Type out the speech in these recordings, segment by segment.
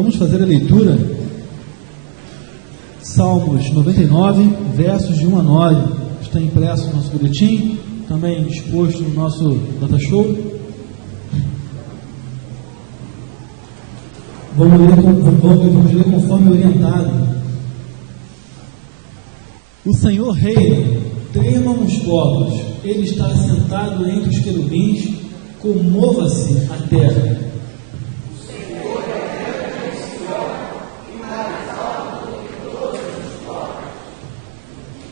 Vamos fazer a leitura, Salmos 99, versos de 1 a 9, está impresso no nosso boletim, também disposto no nosso data show. Vamos ler conforme orientado. O Senhor reina, tremam os povos, Ele está assentado entre os querubins, comova-se a terra.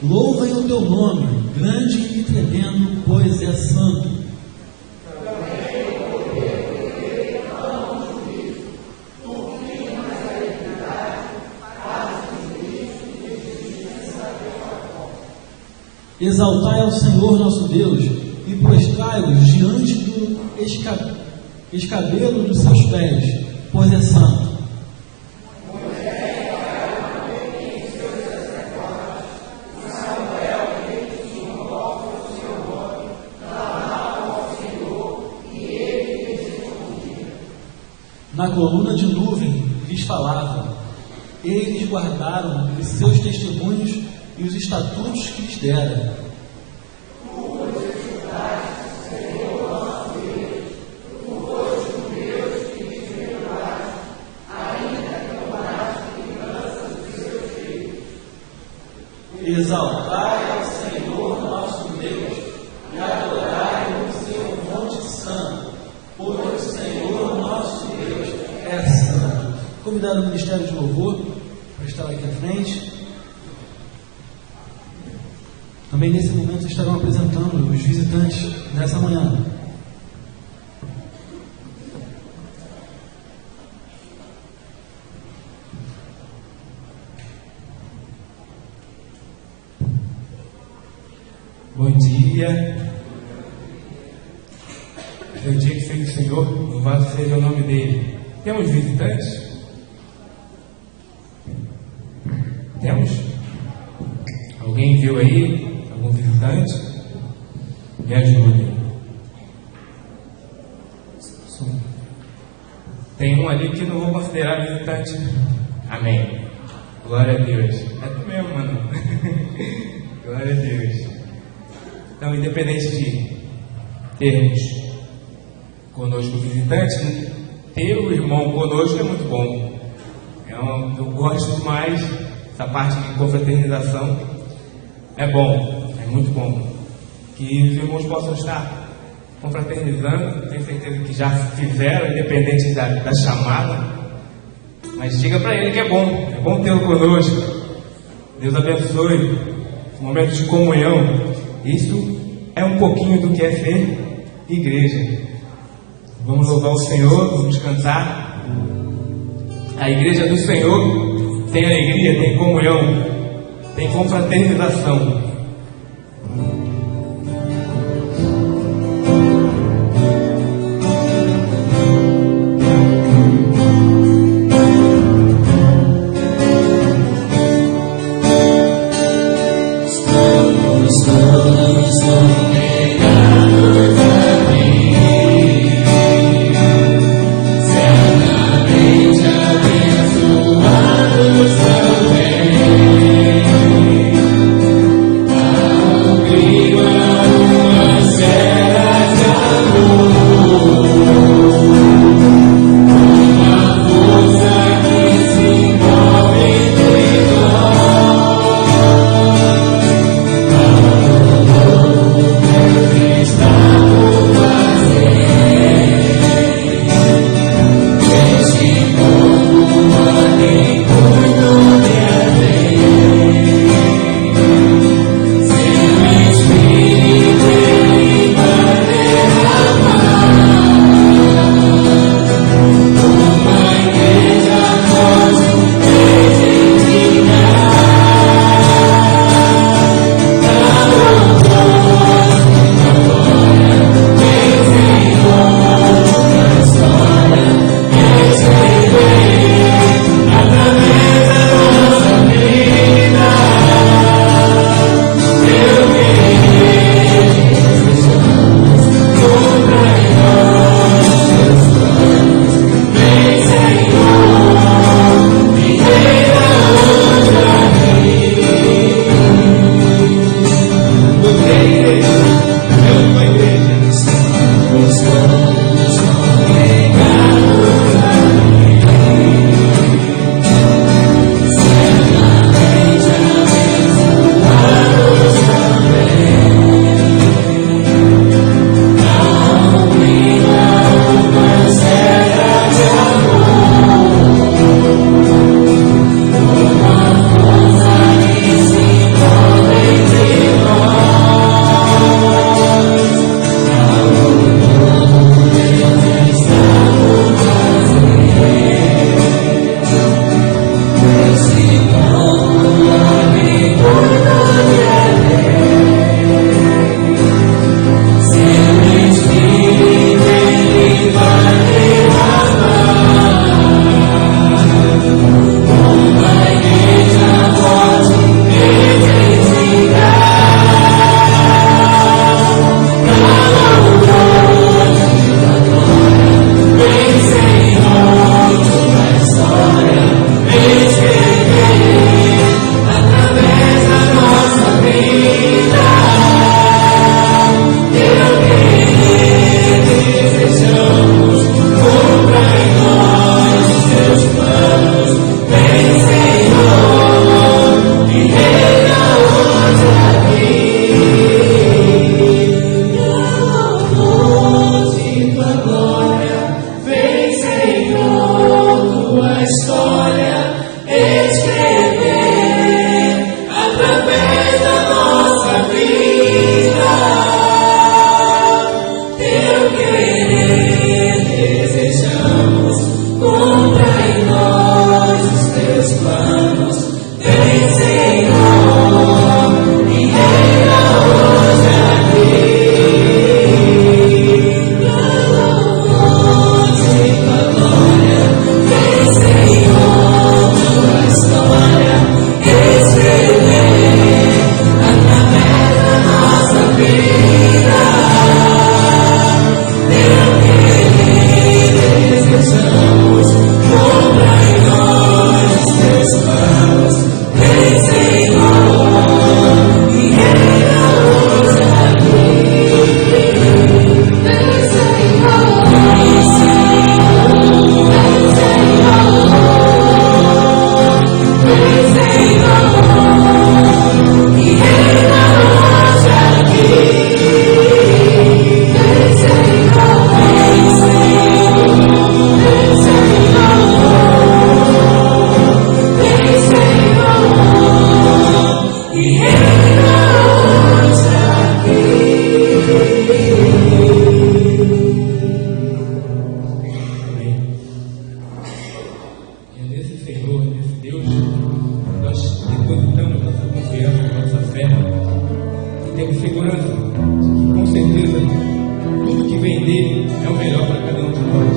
Louvem o teu nome, grande e tremendo, pois é santo. Exaltai ao Senhor nosso Deus e prostrai-vos diante do escabelo dos seus pés, pois é santo. Na coluna de nuvem lhes falava, eles guardaram os seus testemunhos e os estatutos que lhes dera. Exaltai ao Senhor nosso Deus e adorai no seu monte santo, pois o Senhor nosso Deus é santo. Convidado o Ministério de Louvor para estar aqui à frente. Também nesse momento estarão apresentando os visitantes nessa manhã. Bom dia. É o dia que fez o Senhor, louvado seja o nome dele. Temos visitantes? Temos? Alguém viu aí? Algum visitante? Me ajude. Tem um ali que não vou considerar visitante. Amém. Glória a Deus. É tu mesmo, mano. Glória a Deus. Então, independente de termos conosco visitantes, ter o irmão conosco é muito bom. Eu gosto mais dessa parte de confraternização. É bom, é muito bom. Que os irmãos possam estar confraternizando. Tenho certeza que já fizeram, independente da chamada. Mas diga para ele que é bom tê-lo conosco. Deus abençoe. Momento de comunhão. Isso é um pouquinho do que é ser igreja. Vamos louvar o Senhor, vamos cantar. A igreja do Senhor tem alegria, tem comunhão, tem confraternização. temos segurança de que, com certeza, tudo que vem dele é o melhor para cada um de nós.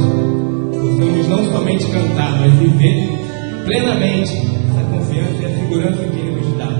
Possamos não somente cantar, mas viver plenamente essa confiança e a segurança que ele nos dá.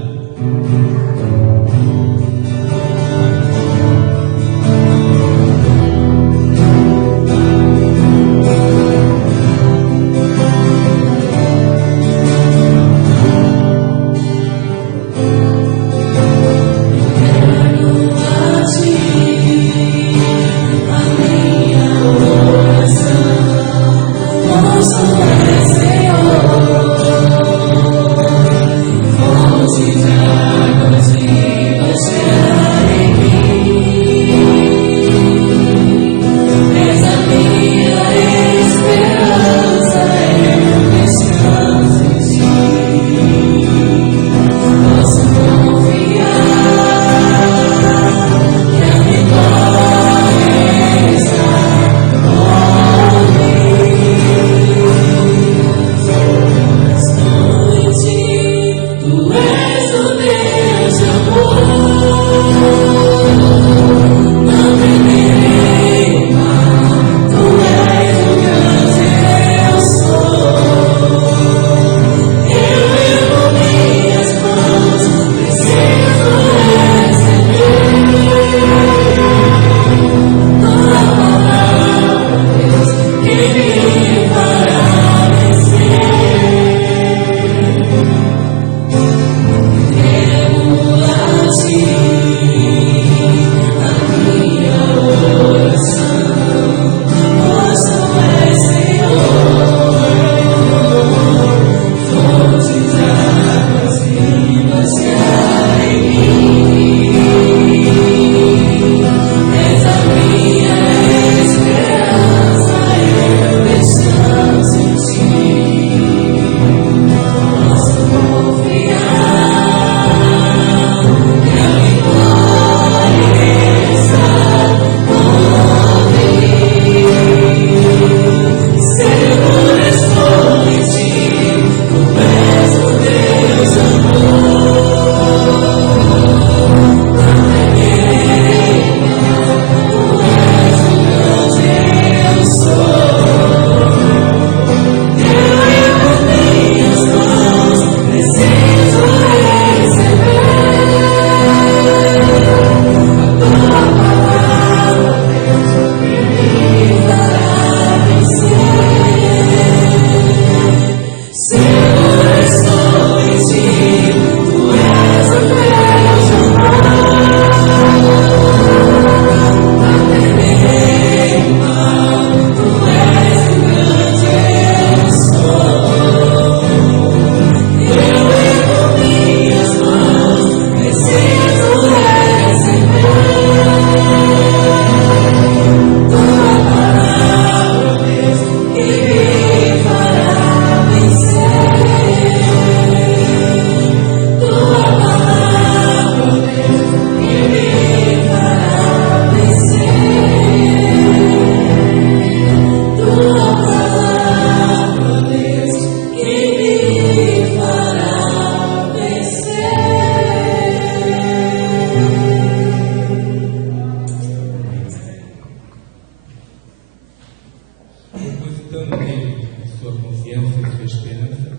Depositando nele sua confiança e sua esperança,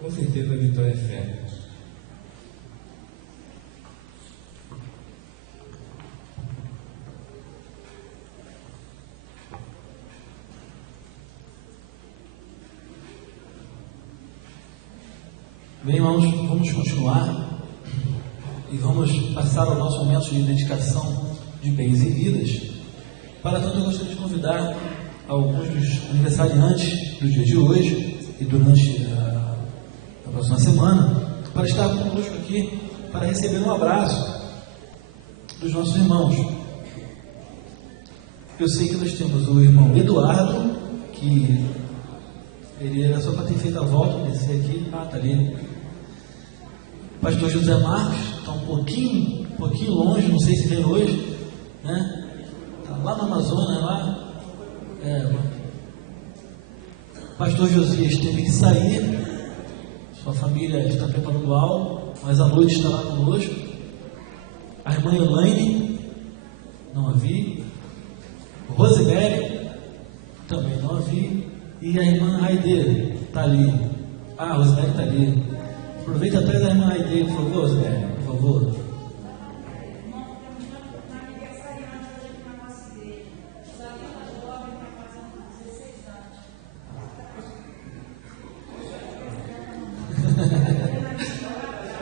com certeza a vitória é certa. Bem, irmãos, vamos continuar e vamos passar ao nosso momento de dedicação de bens e vidas. Para tanto, eu gostaria de convidar alguns dos aniversariantes do dia de hoje e durante a próxima semana para estar conosco aqui, para receber um abraço dos nossos irmãos. Eu sei que nós temos o irmão Eduardo, que ele era só para ter feito a volta, descer aqui, está ali. Pastor José Marcos, está um pouquinho longe, não sei se vem hoje, né? Está lá no Amazonas, lá. Pastor Josias teve que sair, sua família está preparando algo, mas à noite estará conosco. A irmã Elaine, não a vi. Rosemary, também não a vi. E a irmã Raide, está ali. Ah, a Rosemary está ali. Aproveita atrás da irmã Raide, por favor, Rosemary, por favor.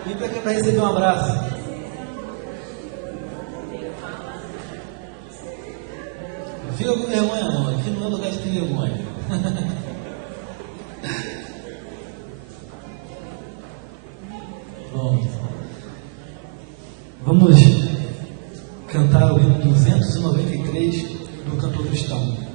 Vem para cá para receber um abraço. Fica com vergonha, não. Aqui não é lugar de ter vergonha. Pronto. Vamos cantar o hino 293 do cantor cristão.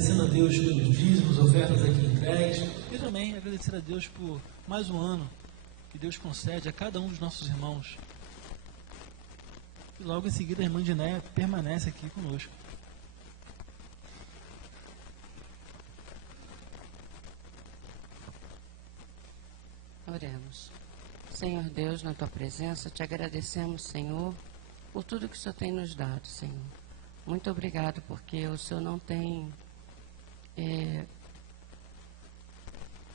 agradecendo a Deus pelos dízimos, ofertas aqui entregues, e também agradecer a Deus por mais um ano que Deus concede a cada um dos nossos irmãos. E logo em seguida a irmã Dinéia permanece aqui conosco. Oremos. Senhor Deus, na Tua presença, te agradecemos, Senhor, por tudo que o Senhor tem nos dado, Senhor. Muito obrigado, porque o Senhor não tem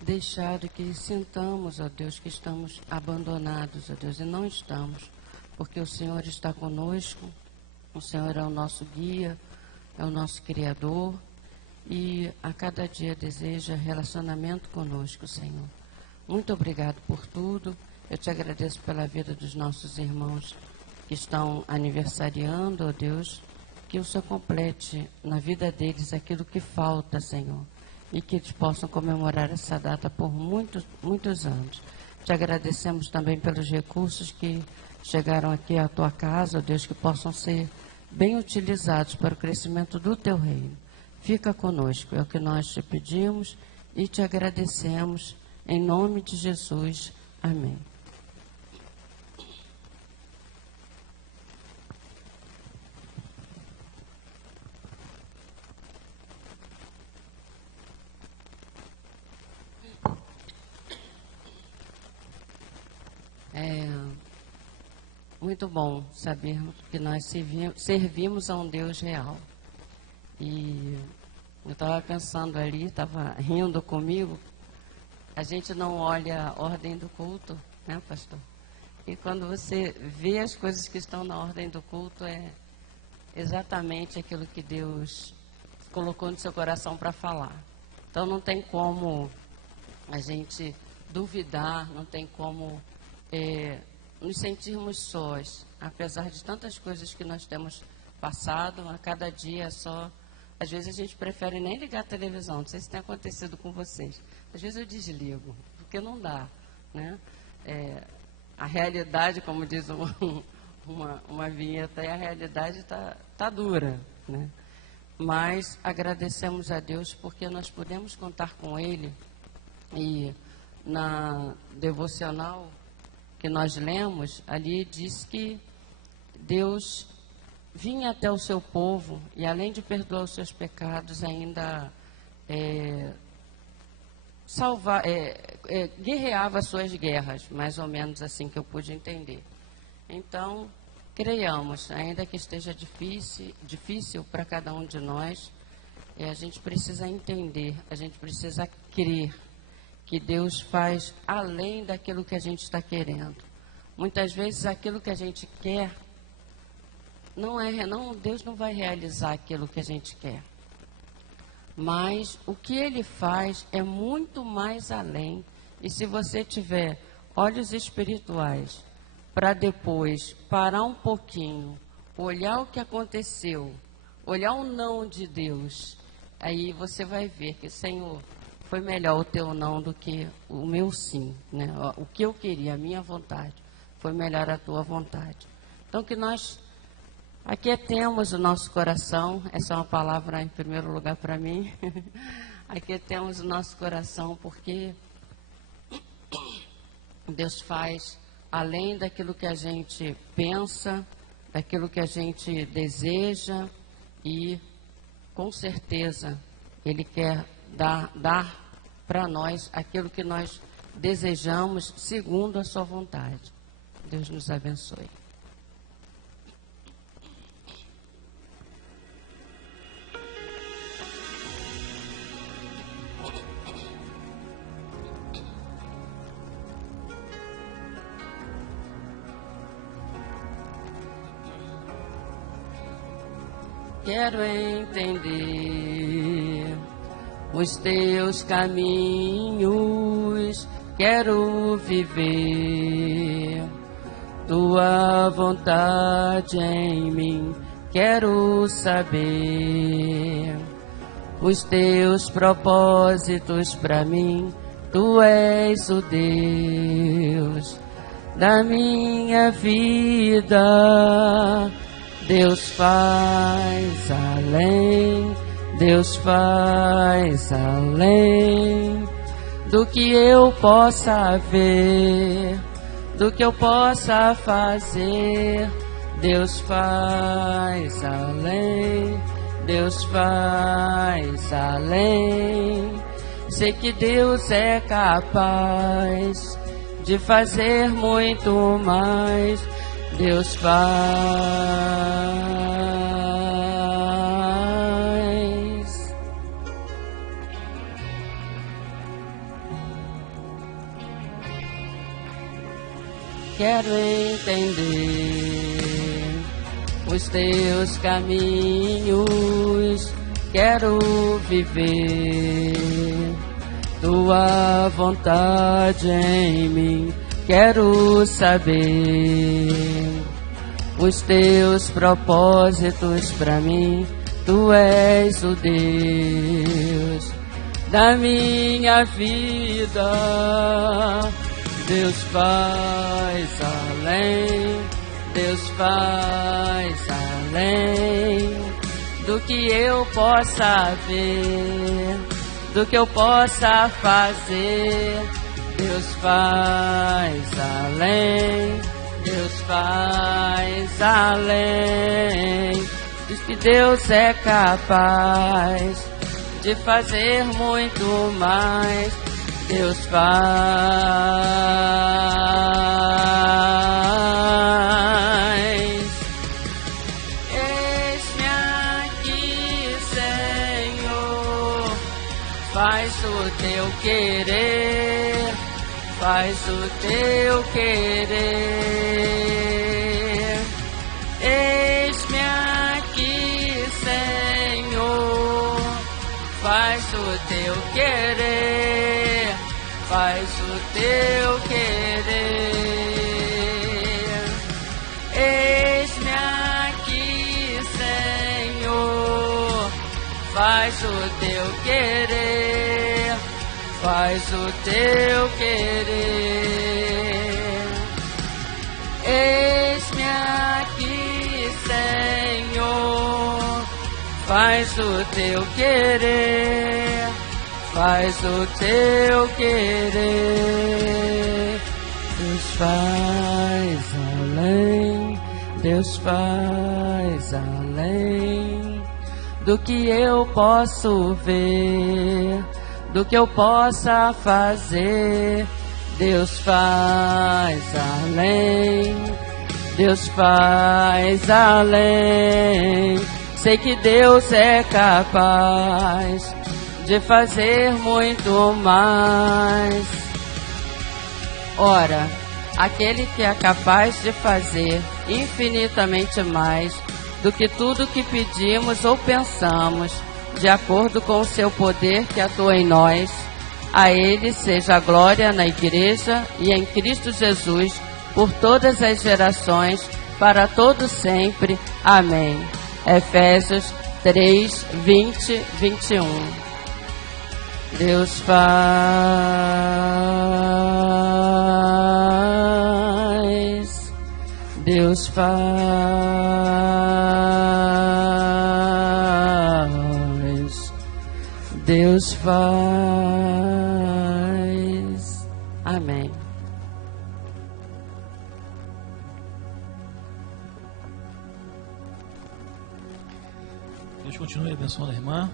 deixado que sintamos, ó Deus, que estamos abandonados, ó Deus, e não estamos, porque o Senhor está conosco, o Senhor é o nosso guia, é o nosso Criador e a cada dia deseja relacionamento conosco, Senhor. Muito obrigado por tudo. Eu te agradeço pela vida dos nossos irmãos que estão aniversariando, ó Deus, que o Senhor complete na vida deles aquilo que falta, Senhor, e que eles possam comemorar essa data por muitos, muitos anos. Te agradecemos também pelos recursos que chegaram aqui à tua casa, ó Deus, que possam ser bem utilizados para o crescimento do teu reino. Fica conosco, é o que nós te pedimos e te agradecemos, em nome de Jesus. Amém. É muito bom sabermos que nós servimos a um Deus real. E eu estava pensando ali, estava rindo comigo, a gente não olha a ordem do culto, né, pastor? E quando você vê as coisas que estão na ordem do culto, é exatamente aquilo que Deus colocou no seu coração para falar. Então não tem como a gente duvidar, não tem como nos sentirmos sós, apesar de tantas coisas que nós temos passado, a cada dia só. Às vezes a gente prefere nem ligar a televisão, não sei se tem acontecido com vocês. Às vezes eu desligo, porque não dá, né? A realidade, como diz uma vinheta, a realidade tá dura, né? Mas agradecemos a Deus porque nós podemos contar com Ele. E na devocional que nós lemos, ali diz que Deus vinha até o seu povo e, além de perdoar os seus pecados, ainda guerreava as suas guerras, mais ou menos assim que eu pude entender. Então, creiamos, ainda que esteja difícil para cada um de nós, a gente precisa entender, a gente precisa crer que Deus faz além daquilo que a gente está querendo. Muitas vezes aquilo que a gente quer Deus não vai realizar aquilo que a gente quer. Mas o que Ele faz é muito mais além. E se você tiver olhos espirituais para depois parar um pouquinho, olhar o que aconteceu, olhar o não de Deus, aí você vai ver que, Senhor, foi melhor o teu não do que o meu sim, né? O que eu queria, a minha vontade, foi melhor a tua vontade. Então, que nós aquietemos o nosso coração, essa é uma palavra em primeiro lugar para mim, aquietemos o nosso coração, porque Deus faz além daquilo que a gente pensa, daquilo que a gente deseja, e com certeza Ele quer dar para nós aquilo que nós desejamos segundo a sua vontade. Deus nos abençoe. Quero entender os teus caminhos, quero viver tua vontade em mim, quero saber os teus propósitos para mim. Tu és o Deus da minha vida. Deus faz além, Deus faz além do que eu possa ver, do que eu possa fazer. Deus faz além, Deus faz além. Sei que Deus é capaz de fazer muito mais. Deus faz. Quero entender os teus caminhos, quero viver tua vontade em mim, quero saber os teus propósitos pra mim. Tu és o Deus da minha vida. Deus faz além, Deus faz além do que eu possa ver, do que eu possa fazer. Deus faz além, Deus faz além. Diz que Deus é capaz de fazer muito mais. Deus faz. Eis-me aqui, Senhor, faz o teu querer, faz o teu querer. Eis-me aqui, Senhor, faz o teu querer, faz o teu querer. Eis-me aqui, Senhor, faz o teu querer, faz o teu querer. Eis-me aqui, Senhor, faz o teu querer, faz o teu querer. Deus faz além, Deus faz além do que eu posso ver, do que eu possa fazer. Deus faz além, Deus faz além. Sei que Deus é capaz de fazer muito mais. Ora, aquele que é capaz de fazer infinitamente mais do que tudo que pedimos ou pensamos, de acordo com o seu poder que atua em nós, a Ele seja a glória na Igreja e em Cristo Jesus, por todas as gerações, para todo sempre. Amém. Efésios 3, 20, 21. Deus faz, Deus faz, Deus faz. Amém. Deus continue abençoando a irmã.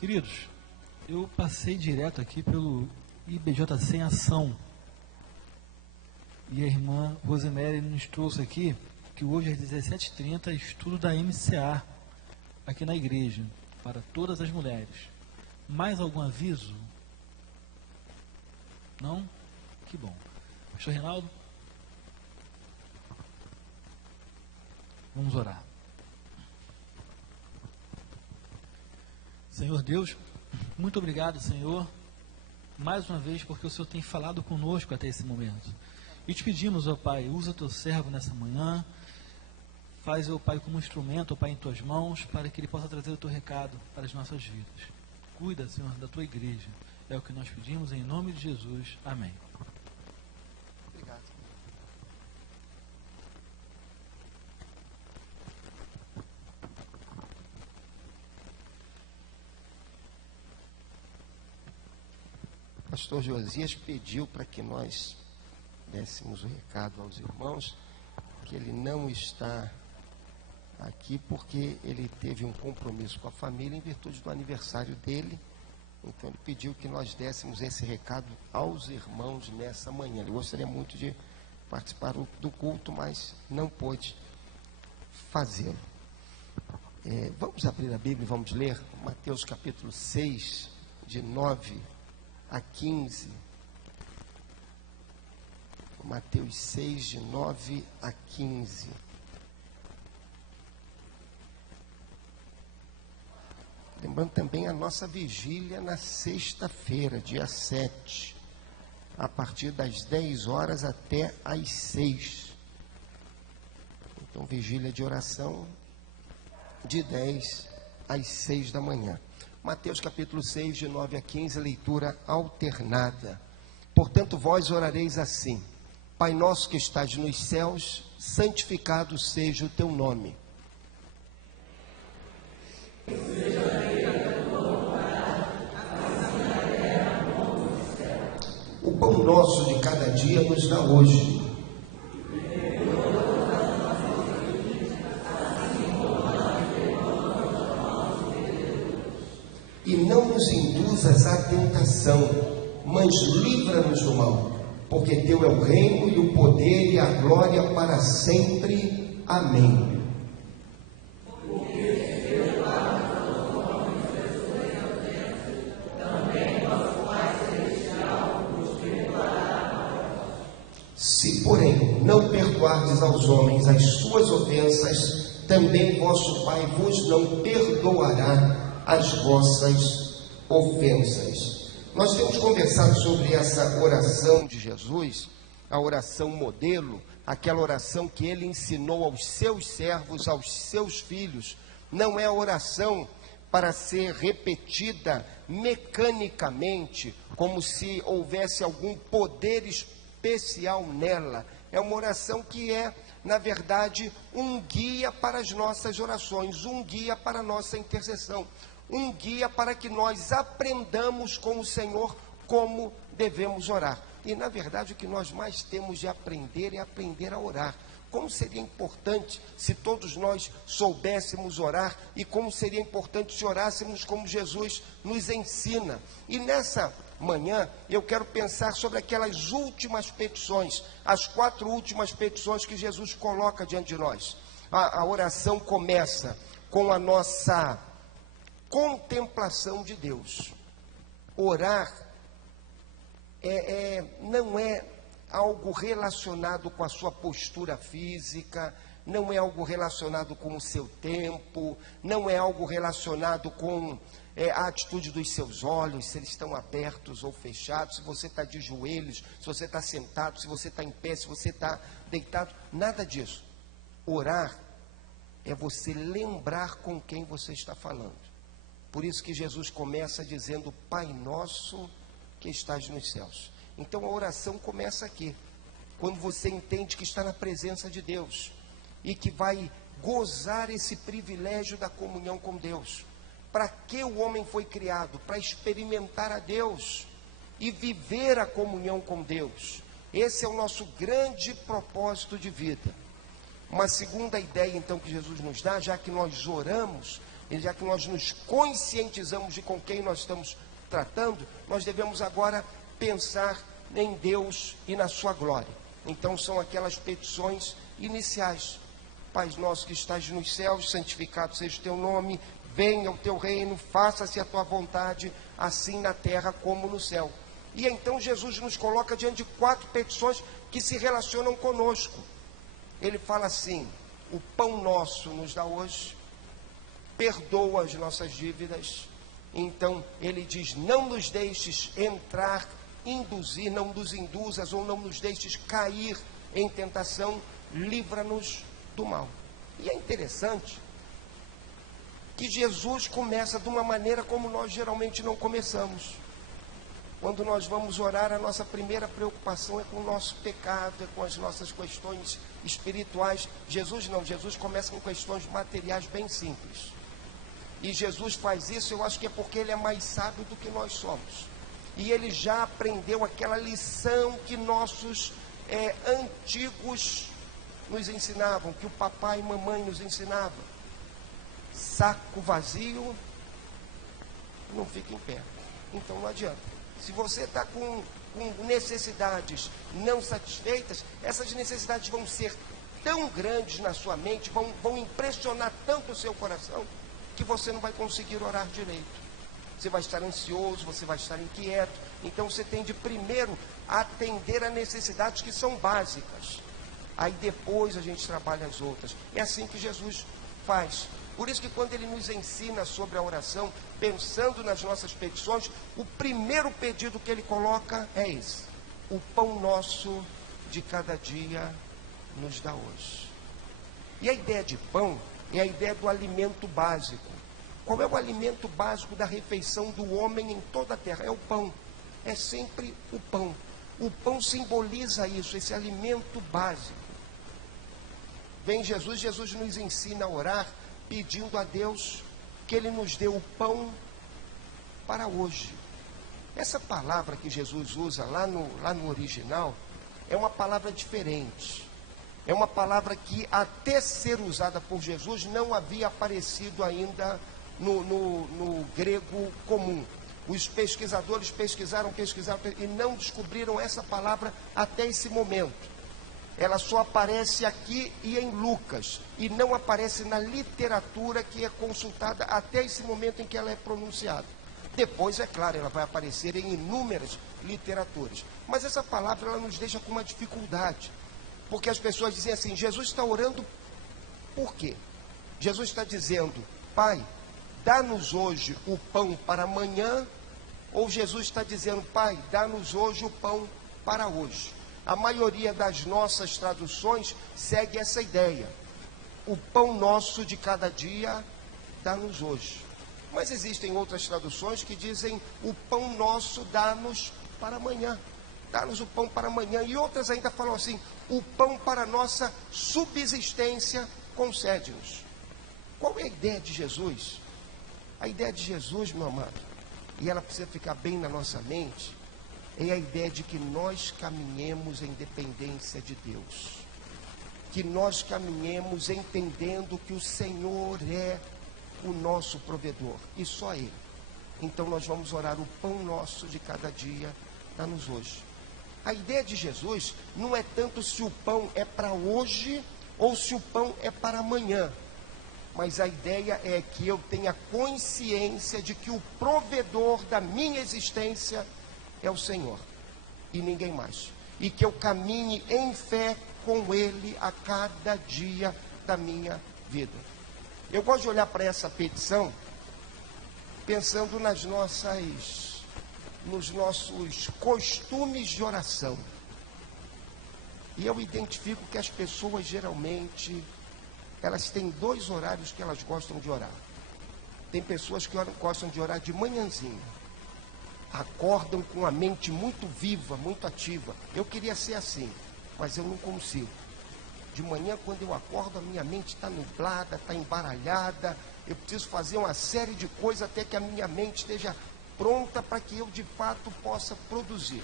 Queridos, eu passei direto aqui pelo IBJC em Ação. E a irmã Rosemary nos trouxe aqui que hoje às 17h30 estudo da MCA aqui na igreja, para todas as mulheres. Mais algum aviso? Não? Que bom. Pastor Reinaldo? Vamos orar. Senhor Deus, muito obrigado, Senhor, mais uma vez, porque o Senhor tem falado conosco até esse momento. E te pedimos, ó Pai, usa teu servo nessa manhã, faz, ó Pai, como instrumento, ó Pai, em tuas mãos, para que ele possa trazer o teu recado para as nossas vidas. Cuida, Senhor, da tua igreja. É o que nós pedimos em nome de Jesus. Amém. Obrigado. Pastor Josias pediu para que nós dessemos o recado aos irmãos, que ele não está aqui porque ele teve um compromisso com a família em virtude do aniversário dele. Então ele pediu que nós dessemos esse recado aos irmãos nessa manhã. Ele gostaria muito de participar do culto, mas não pôde fazê-lo. Vamos abrir a Bíblia e vamos ler Mateus capítulo 6, de 9 a 15. Mateus 6, de 9 a 15. Lembrando também a nossa vigília na sexta-feira, dia 7, a partir das 10 horas até às 6. Então, vigília de oração de 10 às 6 da manhã. Mateus capítulo 6, de 9 a 15, leitura alternada. Portanto, vós orareis assim: Pai nosso que estás nos céus, santificado seja o teu nome. O pão nosso de cada dia nos dá hoje. E não nos induzas à tentação, mas livra-nos do mal, porque teu é o reino e o poder e a glória para sempre. Amém. Se, porém, não perdoardes aos homens as suas ofensas, também vosso Pai vos não perdoará as vossas ofensas. Nós temos conversado sobre essa oração de Jesus, a oração modelo, aquela oração que ele ensinou aos seus servos, aos seus filhos. Não é a oração para ser repetida mecanicamente, como se houvesse algum poder especial nela. É uma oração que é, na verdade, um guia para as nossas orações, um guia para a nossa intercessão, um guia para que nós aprendamos com o Senhor como devemos orar. E, na verdade, o que nós mais temos de aprender é aprender a orar. Como seria importante se todos nós soubéssemos orar, e como seria importante se orássemos como Jesus nos ensina. E nessa manhã eu quero pensar sobre aquelas últimas petições, as 4 últimas petições que Jesus coloca diante de nós. A oração começa com a nossa contemplação de Deus. Orar não é algo relacionado com a sua postura física, não é algo relacionado com o seu tempo, não é algo relacionado com a atitude dos seus olhos, se eles estão abertos ou fechados, se você está de joelhos, se você está sentado, se você está em pé, se você está deitado, nada disso. Orar é você lembrar com quem você está falando. Por isso que Jesus começa dizendo: Pai nosso que estás nos céus. Então a oração começa aqui, quando você entende que está na presença de Deus e que vai gozar esse privilégio da comunhão com Deus. Para que o homem foi criado? Para experimentar a Deus e viver a comunhão com Deus. Esse é o nosso grande propósito de vida. Uma segunda ideia então que Jesus nos dá, já que nós oramos, já que nós nos conscientizamos de com quem nós estamos tratando, nós devemos agora pensar em Deus e na sua glória. Então são aquelas petições iniciais: Pai nosso que estás nos céus, santificado seja o teu nome, venha o teu reino, faça-se a tua vontade, assim na terra como no céu. E então Jesus nos coloca diante de 4 petições que se relacionam conosco. Ele fala assim: o pão nosso nos dá hoje, perdoa as nossas dívidas. Então ele diz: não nos deixes entrar, induzir, não nos induzas ou não nos deixes cair em tentação, livra-nos do mal. E é interessante que Jesus começa de uma maneira como nós geralmente não começamos. Quando nós vamos orar, a nossa primeira preocupação é com o nosso pecado, é com as nossas questões espirituais. Jesus não, Jesus começa com questões materiais bem simples. E Jesus faz isso, eu acho que é porque ele é mais sábio do que nós somos. E ele já aprendeu aquela lição que nossos antigos nos ensinavam, que o papai e mamãe nos ensinavam: saco vazio não fica em pé. Então não adianta. Se você está com necessidades não satisfeitas, essas necessidades vão ser tão grandes na sua mente, vão impressionar tanto o seu coração, que você não vai conseguir orar direito. Você vai estar ansioso, você vai estar inquieto. Então você tem de primeiro atender a necessidades que são básicas. Aí depois a gente trabalha as outras. É assim que Jesus faz. Por isso que quando ele nos ensina sobre a oração, pensando nas nossas petições, o primeiro pedido que ele coloca é esse: o pão nosso de cada dia nos dá hoje. E a ideia de pão é a ideia do alimento básico. Qual é o alimento básico da refeição do homem em toda a terra? É o pão. É sempre o pão. O pão simboliza isso, esse alimento básico. Vem Jesus, Jesus nos ensina a orar, pedindo a Deus que Ele nos dê o pão para hoje. Essa palavra que Jesus usa lá no original é uma palavra diferente. É uma palavra que, até ser usada por Jesus, não havia aparecido ainda no grego comum. Os pesquisadores pesquisaram e não descobriram essa palavra até esse momento. Ela só aparece aqui e em Lucas, e não aparece na literatura que é consultada até esse momento em que ela é pronunciada. Depois, é claro, ela vai aparecer em inúmeras literaturas. Mas essa palavra, ela nos deixa com uma dificuldade, porque as pessoas dizem assim: Jesus está orando por quê? Jesus está dizendo: Pai, dá-nos hoje o pão para amanhã, ou Jesus está dizendo: Pai, dá-nos hoje o pão para hoje? A maioria das nossas traduções segue essa ideia: o pão nosso de cada dia, dá-nos hoje. Mas existem outras traduções que dizem: o pão nosso dá-nos para amanhã. Dá-nos o pão para amanhã. E outras ainda falam assim: o pão para nossa subsistência, concede-nos. Qual é a ideia de Jesus? A ideia de Jesus, meu amado, e ela precisa ficar bem na nossa mente, é a ideia de que nós caminhemos em dependência de Deus. Que nós caminhemos entendendo que o Senhor é o nosso provedor, e só Ele. Então nós vamos orar: o pão nosso de cada dia, dá-nos hoje. A ideia de Jesus não é tanto se o pão é para hoje ou se o pão é para amanhã, mas a ideia é que eu tenha consciência de que o provedor da minha existência é o Senhor e ninguém mais, e que eu caminhe em fé com Ele a cada dia da minha vida. Eu gosto de olhar para essa petição pensando nos nossos costumes de oração. E eu identifico que as pessoas geralmente, elas têm dois horários que elas gostam de orar. Tem pessoas que gostam de orar de manhãzinha. Acordam com a mente muito viva, muito ativa. Eu queria ser assim, mas eu não consigo. De manhã, quando eu acordo, a minha mente está nublada, está embaralhada. Eu preciso fazer uma série de coisas até que a minha mente esteja pronta para que eu, de fato, possa produzir.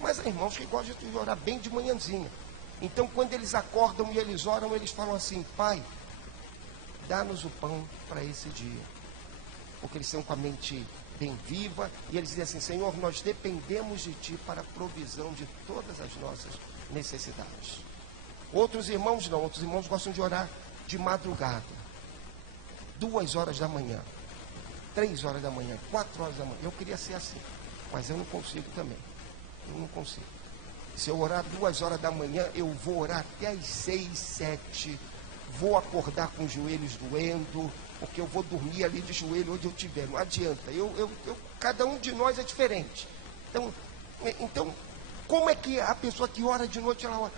Mas há irmãos que gostam de orar bem de manhãzinha. Então, quando eles acordam e eles oram, eles falam assim: Pai, dá-nos o pão para esse dia. Porque eles estão com a mente bem viva, e eles dizem assim: Senhor, nós dependemos de Ti para a provisão de todas as nossas necessidades. Outros irmãos não, outros irmãos gostam de orar de madrugada, 2 horas da manhã, 3 horas da manhã, 4 horas da manhã. Eu queria ser assim, mas eu não consigo também. Eu não consigo. Se eu orar 2 horas da manhã, eu vou orar até às 6, 7, vou acordar com os joelhos doendo, porque eu vou dormir ali de joelho onde eu estiver. Não adianta. Cada um de nós é diferente. Então, como é que a pessoa que ora de noite, ela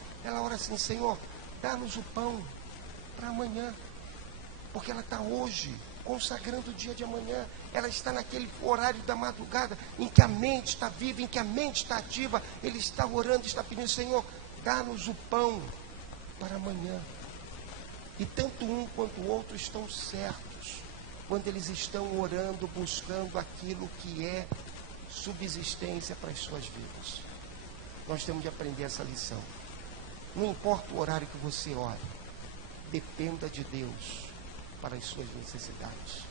ora assim: Senhor, dá-nos o pão para amanhã. Porque ela está hoje consagrando o dia de amanhã. Ela está naquele horário da madrugada, em que a mente está viva, em que a mente está ativa. Ele está orando, está pedindo: Senhor, dá-nos o pão para amanhã. E tanto um quanto o outro estão certos quando eles estão orando, buscando aquilo que é subsistência para as suas vidas. Nós temos de aprender essa lição. Não importa o horário que você ore, dependa de Deus para as suas necessidades.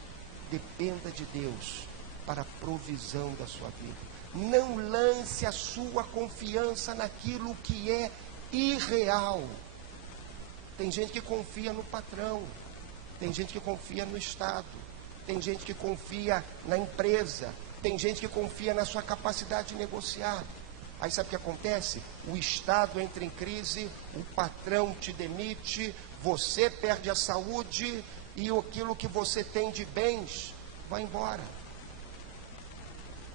Dependa de Deus para a provisão da sua vida. Não lance a sua confiança naquilo que é irreal. Tem gente que confia no patrão, tem gente que confia no Estado, tem gente que confia na empresa, tem gente que confia na sua capacidade de negociar. Aí sabe o que acontece? O Estado entra em crise, o patrão te demite, você perde a saúde e aquilo que você tem de bens vai embora.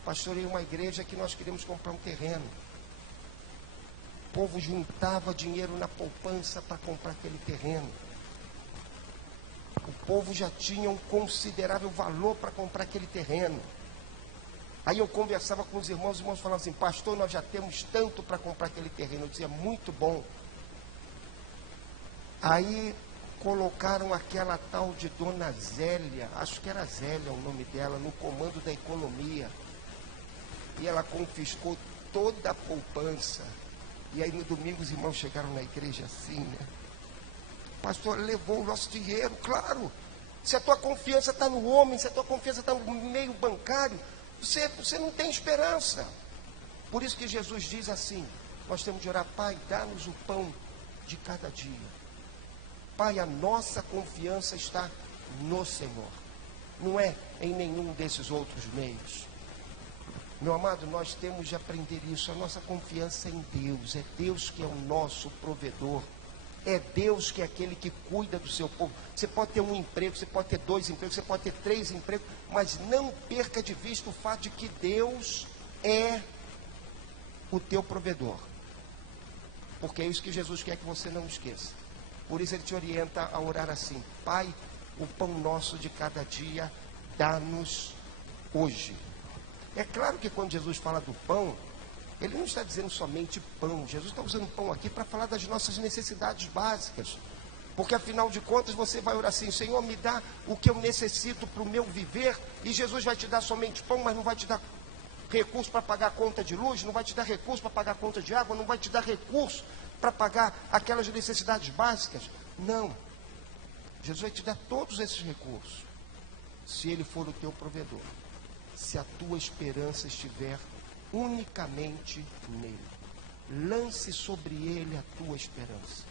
Pastorei uma igreja que nós queríamos comprar um terreno. O povo juntava dinheiro na poupança para comprar aquele terreno. O povo já tinha um considerável valor para comprar aquele terreno. Aí eu conversava com os irmãos falavam assim: pastor, nós já temos tanto para comprar aquele terreno. Eu dizia: muito bom. Aí colocaram aquela tal de Dona Zélia, acho que era Zélia o nome dela, no comando da economia. E ela confiscou toda a poupança. E aí no domingo os irmãos chegaram na igreja assim, né? O pastor levou o nosso dinheiro, claro. Se a tua confiança está no homem, se a tua confiança está no meio bancário, você não tem esperança. Por isso que Jesus diz assim: nós temos de orar: Pai, dá-nos o pão de cada dia. Pai, a nossa confiança está no Senhor, não é em nenhum desses outros meios. Meu amado, nós temos de aprender isso. A nossa confiança é em Deus. É Deus que é o nosso provedor. É Deus que é aquele que cuida do seu povo. Você pode ter um emprego, você pode ter 2 empregos, você pode ter 3 empregos, mas não perca de vista o fato de que Deus é o teu provedor. Porque é isso que Jesus quer que você não esqueça. Por isso ele te orienta a orar assim: Pai, o pão nosso de cada dia, dá-nos hoje. É claro que quando Jesus fala do pão, ele não está dizendo somente pão. Jesus está usando pão aqui para falar das nossas necessidades básicas. Porque afinal de contas você vai orar assim: Senhor, me dá o que eu necessito para o meu viver. E Jesus vai te dar somente pão, mas não vai te dar recurso para pagar a conta de luz, não vai te dar recurso para pagar a conta de água, não vai te dar recurso para pagar aquelas necessidades básicas. Não. Jesus vai te dar todos esses recursos, se ele for o teu provedor, se a tua esperança estiver unicamente nele. Lance sobre ele a tua esperança.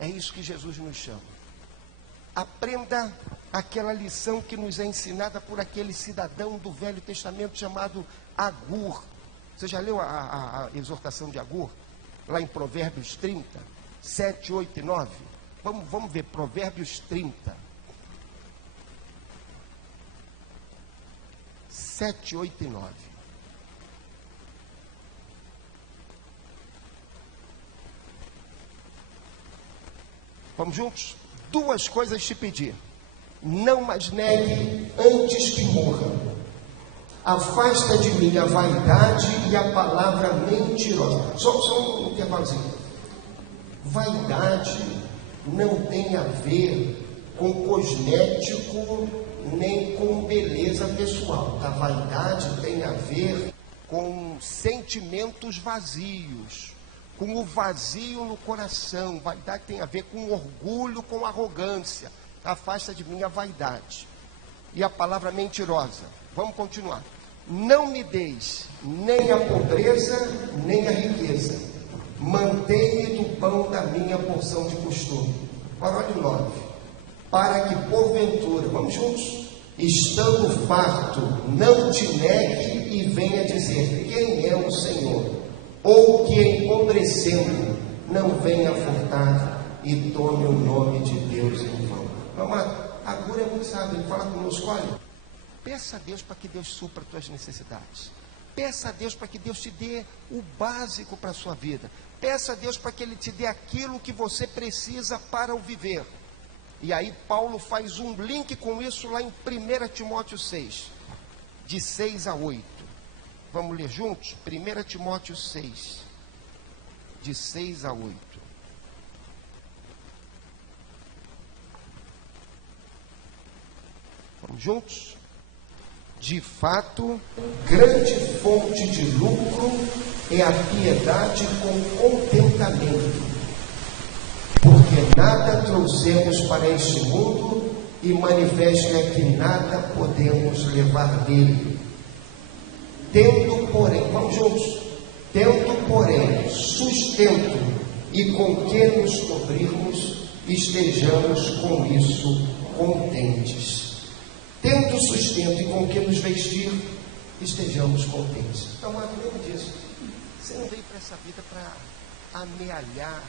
É isso que Jesus nos chama. Aprenda aquela lição que nos é ensinada por aquele cidadão do Velho Testamento chamado Agur. Você já leu a exortação de Agur? Lá em Provérbios 30, 7, 8 e 9. Vamos ver, Provérbios 30. 7, 8 e 9. Vamos juntos? 2 coisas te pedir. Não mais negue antes que morra. Afasta de mim a vaidade e a palavra mentirosa. Só um intervalozinho. Vaidade não tem a ver com cosmético nem com beleza pessoal. A vaidade tem a ver com sentimentos vazios, com o vazio no coração. Vaidade tem a ver com orgulho, com arrogância. Afasta de mim a vaidade e a palavra mentirosa. Vamos continuar. Não me deis nem a pobreza, nem a riqueza. Mantém-me do pão da minha porção de costume. Olha o 9. Para que porventura, vamos juntos, estando farto, não te negue e venha dizer: quem é o Senhor? Ou que empobrecendo, não venha furtar e tome o nome de Deus em vão. Amado, Agur é muito sábio. Ele fala conosco: olha, peça a Deus para que Deus supra as tuas necessidades. Peça a Deus para que Deus te dê o básico para a sua vida. Peça a Deus para que Ele te dê aquilo que você precisa para o viver. E aí Paulo faz um link com isso lá em 1 Timóteo 6, de 6 a 8. Vamos ler juntos? 1 Timóteo 6, de 6 a 8. Vamos juntos? De fato, grande fonte de lucro é a piedade com contentamento, porque nada trouxemos para este mundo e manifesto é que nada podemos levar dele. Tendo, porém, vamos juntos, tendo, porém, sustento e com que nos cobrirmos, estejamos com isso contentes. Tendo sustento e com que nos vestir, estejamos contentes. Então, lembre disso. Você não veio para essa vida para amealhar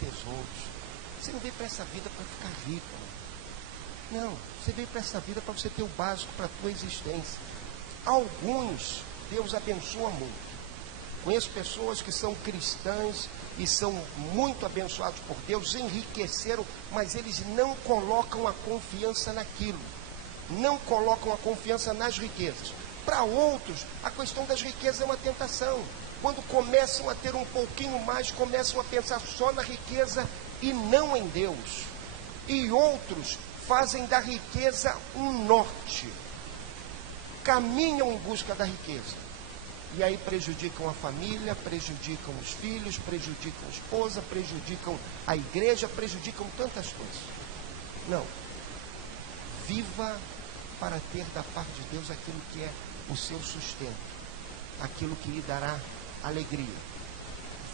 tesouros. Você não veio para essa vida para ficar rico. Não, você veio para essa vida para você ter o básico para a tua existência. Alguns, Deus abençoa muito. Conheço pessoas que são cristãs e são muito abençoados por Deus, enriqueceram, mas eles não colocam a confiança naquilo. Não colocam a confiança nas riquezas. Para outros, a questão das riquezas é uma tentação. Quando começam a ter um pouquinho mais, começam a pensar só na riqueza e não em Deus. E outros fazem da riqueza um norte. Caminham em busca da riqueza. E aí prejudicam a família, prejudicam os filhos, prejudicam a esposa, prejudicam a igreja, prejudicam tantas coisas. Não. Viva para ter da parte de Deus aquilo que é o seu sustento, aquilo que lhe dará alegria.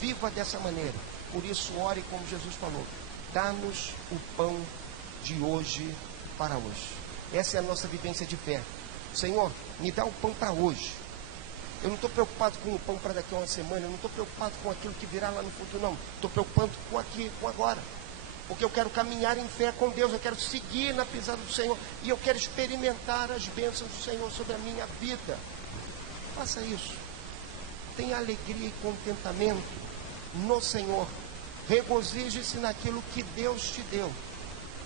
Viva dessa maneira. Por isso, ore como Jesus falou: dá-nos o pão de hoje para hoje. Essa é a nossa vivência de fé. Senhor, me dá o pão para hoje. Eu não estou preocupado com o pão para daqui a uma semana, eu não estou preocupado com aquilo que virá lá no futuro, não. Estou preocupado com aqui, com agora. Porque eu quero caminhar em fé com Deus, eu quero seguir na pisada do Senhor e eu quero experimentar as bênçãos do Senhor sobre a minha vida. Faça isso. Tenha alegria e contentamento no Senhor. Regozije-se naquilo que Deus te deu.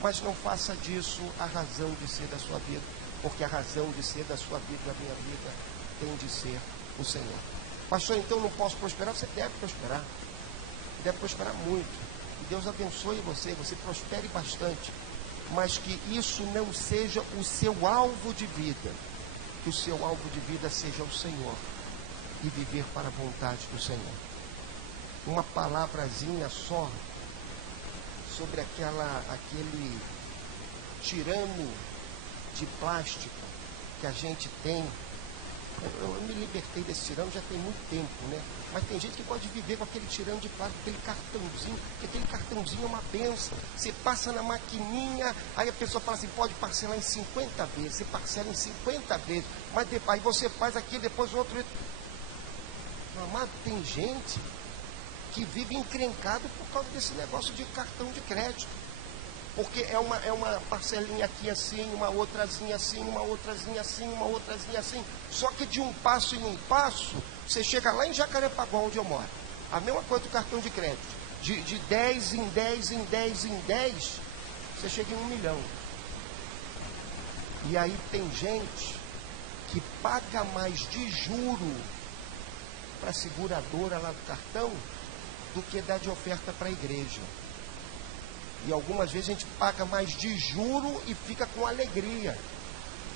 Mas não faça disso a razão de ser da sua vida. Porque a razão de ser da sua vida, da minha vida, tem de ser o Senhor. Pastor, então não posso prosperar? Você deve prosperar. Deve prosperar muito. Que Deus abençoe você prospere bastante. Mas que isso não seja o seu alvo de vida. Que o seu alvo de vida seja o Senhor. E viver para a vontade do Senhor. Uma palavrazinha só sobre aquele tirano de plástico que a gente tem. Eu me libertei desse tirano já tem muito tempo, né? Mas tem gente que pode viver com aquele tirano de plástico, aquele cartãozinho, porque aquele cartãozinho é uma benção. Você passa na maquininha, aí a pessoa fala assim, pode parcelar em 50 vezes, você parcela em 50 vezes, mas depois, aí você faz aquilo, depois o outro. Amado, tem gente que vive encrencado por causa desse negócio de cartão de crédito. Porque é uma parcelinha aqui assim, uma outrazinha assim, uma outrazinha assim, uma outrazinha assim. Só que de um passo em um passo, você chega lá em Jacarepaguá, onde eu moro. A mesma coisa do cartão de crédito. De 10 em 10 em 10 em 10, você chega em 1 milhão. E aí tem gente que paga mais de juro para a seguradora lá do cartão do que dá de oferta para a igreja. E algumas vezes a gente paga mais de juro e fica com alegria.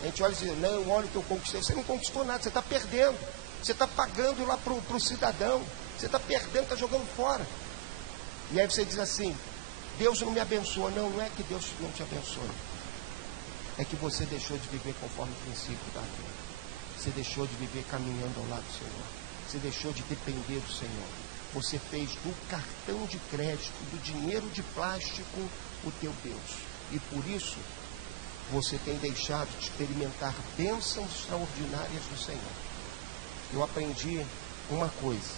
A gente olha e diz, não, olha o que eu conquistei. Você não conquistou nada, você está perdendo. Você está pagando lá para o cidadão. Você está perdendo, está jogando fora. E aí você diz assim, Deus não me abençoa. Não, não é que Deus não te abençoe. É que você deixou de viver conforme o princípio da fé. Você deixou de viver caminhando ao lado do Senhor. Você deixou de depender do Senhor. Você fez do cartão de crédito, do dinheiro de plástico, o teu Deus. E por isso, você tem deixado de experimentar bênçãos extraordinárias do Senhor. Eu aprendi uma coisa.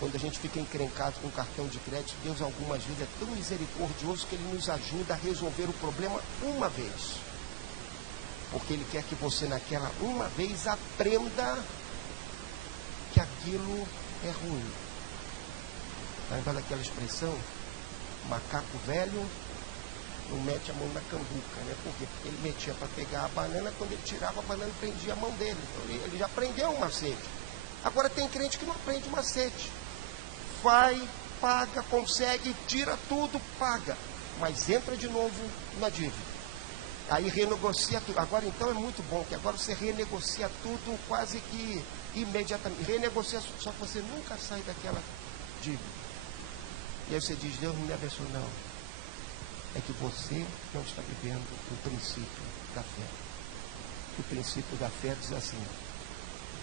Quando a gente fica encrencado com o cartão de crédito, Deus algumas vezes é tão misericordioso que Ele nos ajuda a resolver o problema uma vez. Porque Ele quer que você naquela uma vez aprenda que aquilo é ruim. Lembra daquela expressão? Macaco velho não mete a mão na cambuca, né? Por quê? Porque ele metia para pegar a banana, quando ele tirava a banana, prendia a mão dele. Então ele já aprendeu o macete. Agora tem crente que não aprende o macete. Vai, paga, consegue, tira tudo, paga. Mas entra de novo na dívida. Aí renegocia tudo. Agora então é muito bom, que agora você renegocia tudo quase que imediatamente. Renegocia, só que você nunca sai daquela dívida. E aí você diz, Deus não me abençoe, não. É que você não está vivendo o princípio da fé. O princípio da fé diz assim,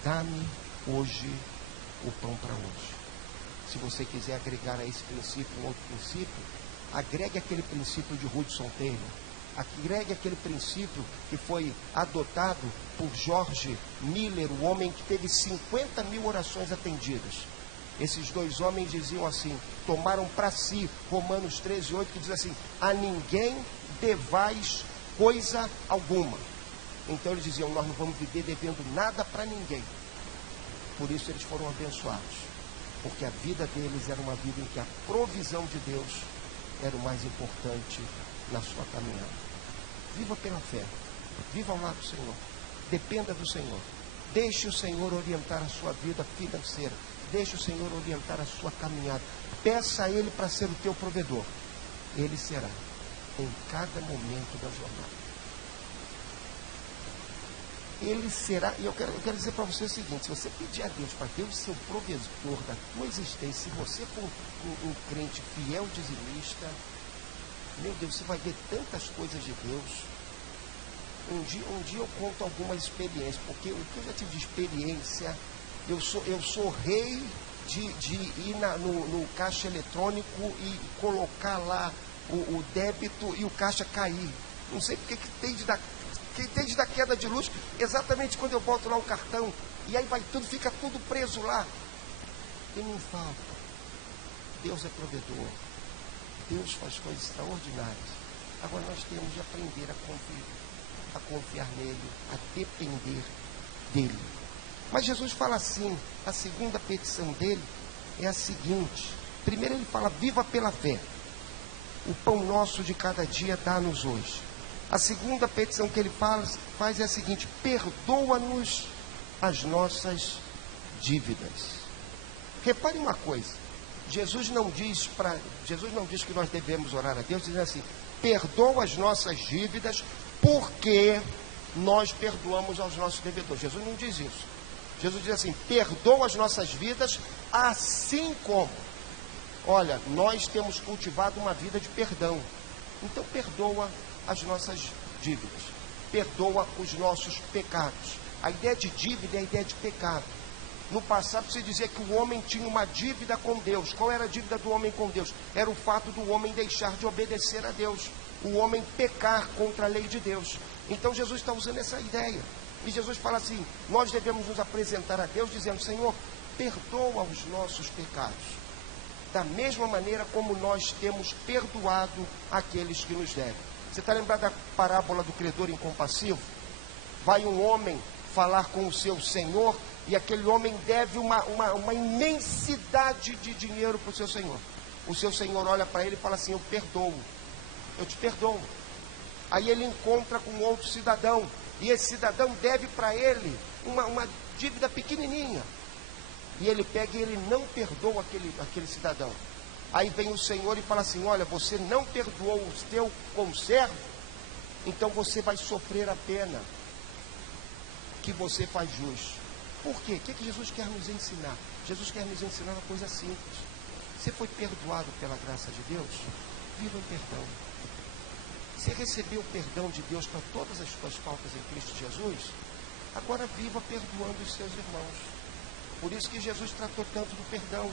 dá-me hoje o pão para hoje. Se você quiser agregar a esse princípio um outro princípio, agregue aquele princípio de Hudson Taylor. Agregue aquele princípio que foi adotado por George Miller, o homem que teve 50 mil orações atendidas. Esses dois homens diziam assim, tomaram para si, Romanos 13:8, que diz assim, a ninguém devais coisa alguma. Então eles diziam, nós não vamos viver devendo nada para ninguém. Por isso eles foram abençoados, porque a vida deles era uma vida em que a provisão de Deus era o mais importante na sua caminhada. Viva pela fé, viva ao lado do Senhor, dependa do Senhor, deixe o Senhor orientar a sua vida financeira, deixe o Senhor orientar a sua caminhada, peça a Ele para ser o teu provedor, Ele será em cada momento da jornada. Ele será, e eu quero dizer para você o seguinte, se você pedir a Deus para ter o seu provedor da tua existência, se você for um crente fiel dizimista, meu Deus, você vai ver tantas coisas de Deus. Um dia eu conto algumas experiências, porque o que eu já tive de experiência, eu sou rei de ir no caixa eletrônico e colocar lá o débito e o caixa cair. Não sei porque que tem de dar queda de luz, exatamente quando eu boto lá o cartão, e aí fica tudo preso lá. E não falta. Deus é provedor. Deus faz coisas extraordinárias. Agora nós temos de aprender a confiar nele, a depender dele. Mas Jesus fala assim, a segunda petição dele é a seguinte. Primeiro ele fala, viva pela fé. O pão nosso de cada dia dá-nos hoje. A segunda petição que ele faz é a seguinte, perdoa-nos as nossas dívidas. Repare uma coisa, Jesus não diz que nós devemos orar a Deus, dizendo assim, perdoa as nossas dívidas, porque nós perdoamos aos nossos devedores. Jesus não diz isso. Jesus diz assim, perdoa as nossas vidas, assim como, olha, nós temos cultivado uma vida de perdão. Então perdoa as nossas dívidas, perdoa os nossos pecados. A ideia de dívida é a ideia de pecado. No passado se dizia que o homem tinha uma dívida com Deus. Qual era a dívida do homem com Deus? Era o fato do homem deixar de obedecer a Deus, o homem pecar contra a lei de Deus. Então Jesus está usando essa ideia, e Jesus fala assim, nós devemos nos apresentar a Deus dizendo, Senhor, perdoa os nossos pecados, da mesma maneira como nós temos perdoado aqueles que nos devem. Você está lembrado da parábola do credor incompassivo? Vai um homem falar com o seu senhor, e aquele homem deve uma imensidade de dinheiro para o seu senhor. O seu senhor olha para ele e fala assim, eu te perdoo. Aí ele encontra com outro cidadão, e esse cidadão deve para ele uma dívida pequenininha. E ele pega e ele não perdoa aquele cidadão. Aí vem o Senhor e fala assim, olha, você não perdoou o teu conservo, então você vai sofrer a pena que você faz jus. Por quê? O que Jesus quer nos ensinar? Jesus quer nos ensinar uma coisa simples. Você foi perdoado pela graça de Deus? Viva em perdão. Você recebeu o perdão de Deus para todas as suas faltas em Cristo Jesus? Agora viva perdoando os seus irmãos. Por isso que Jesus tratou tanto do perdão.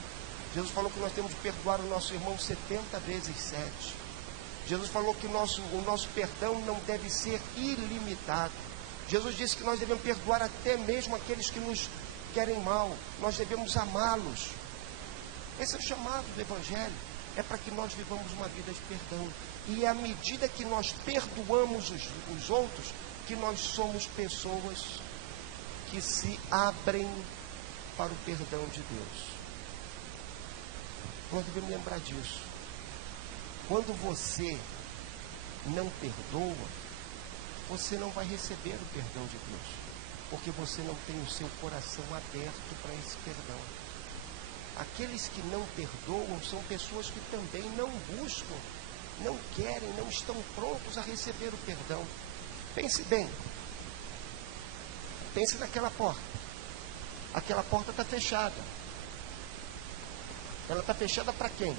Jesus falou que nós temos de perdoar o nosso irmão 70 vezes 7. Jesus falou que o nosso perdão não deve ser ilimitado. Jesus disse que nós devemos perdoar até mesmo aqueles que nos querem mal. Nós devemos amá-los. Esse é o chamado do Evangelho. É para que nós vivamos uma vida de perdão. E é à medida que nós perdoamos os outros, que nós somos pessoas que se abrem para o perdão de Deus. Nós devemos lembrar disso. Quando você não perdoa, você não vai receber o perdão de Deus, porque você não tem o seu coração aberto para esse perdão. Aqueles que não perdoam são pessoas que também não buscam, não querem, não estão prontos a receber o perdão. Pense bem. Pense naquela porta. Aquela porta está fechada. Ela está fechada para quem?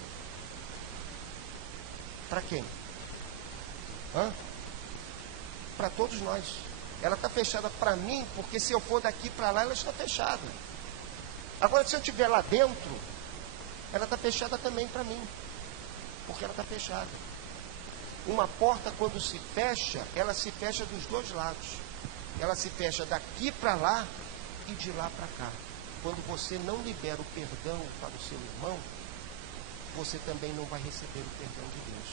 Para quem? Para todos nós. Ela está fechada para mim, porque se eu for daqui para lá, ela está fechada. Agora, se eu estiver lá dentro, ela está fechada também para mim, porque ela está fechada. Uma porta, quando se fecha, ela se fecha dos dois lados. Ela se fecha daqui para lá e de lá para cá. Quando você não libera o perdão para o seu irmão, você também não vai receber o perdão de Deus,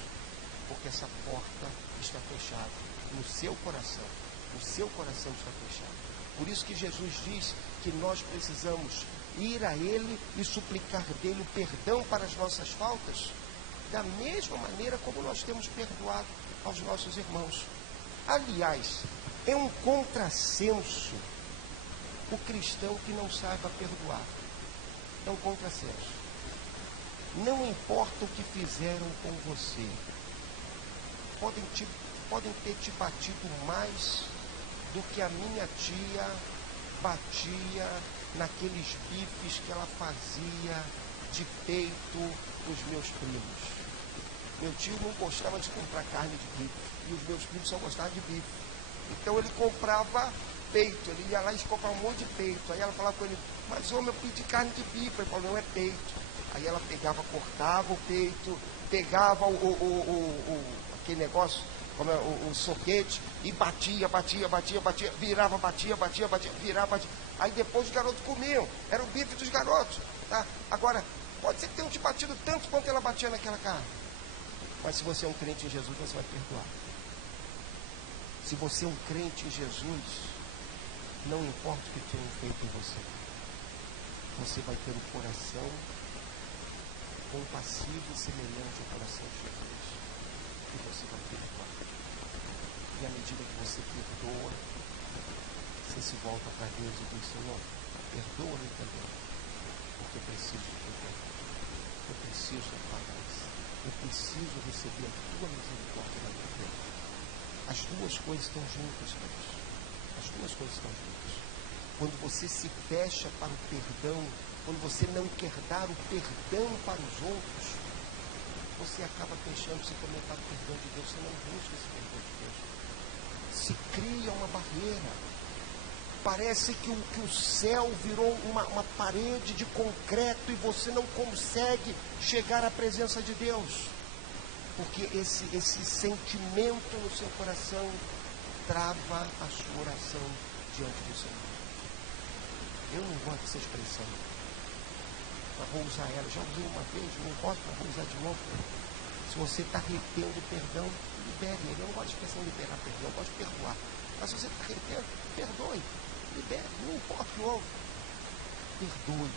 porque essa porta está fechada. no seu coração. O seu coração está fechado. Por isso que Jesus diz que nós precisamos ir a Ele e suplicar dele o perdão para as nossas faltas, da mesma maneira como nós temos perdoado aos nossos irmãos. Aliás, é um contrassenso o cristão que não saiba perdoar. É um contrassenso. Não importa o que fizeram com você, podem ter te batido mais do que a minha tia batia naqueles bifes que ela fazia de peito dos meus primos. Meu tio não gostava de comprar carne de bife e os meus primos só gostavam de bife. Então ele comprava peito, ele ia lá e comprava um monte de peito. Aí ela falava com ele, mas homem, eu pedi carne de bife. Ele falou, não, é peito. Aí ela pegava, cortava o peito, pegava aquele negócio, como é, o soquete, e batia, virava, virava, batia. Aí depois os garotos comiam, era o bife dos garotos, tá? Agora, pode ser que tenham te batido tanto quanto ela batia naquela carne. Mas se você é um crente em Jesus, você vai perdoar. Se você é um crente em Jesus, não importa o que tenham feito em você, você vai ter um coração compassivo e semelhante ao coração de Jesus, e você vai perdoar. E à medida que você perdoa, você se volta para Deus e diz, Senhor, perdoa-me também, porque eu preciso do teu perdão, eu preciso da tua graça, eu preciso receber a tua misericórdia na minha vida. As duas coisas estão juntas, Deus. As duas coisas estão juntas. Quando você se fecha para o perdão, quando você não quer dar o perdão para os outros, você acaba fechando-se também para o perdão de Deus. Você não busca esse perdão de Deus. Se cria uma barreira. Parece que o céu virou uma parede de concreto e você não consegue chegar à presença de Deus. Porque esse sentimento no seu coração trava a sua oração diante do Senhor. Eu não gosto dessa expressão, mas vou usar ela. Já usei uma vez, não gosto, mas vou usar de novo. Se você está retendo perdão, libere ele. Eu não gosto de expressão liberar perdão, eu gosto de perdoar. Mas se você está retendo, perdoe, libere, não importa o que houve. Perdoe,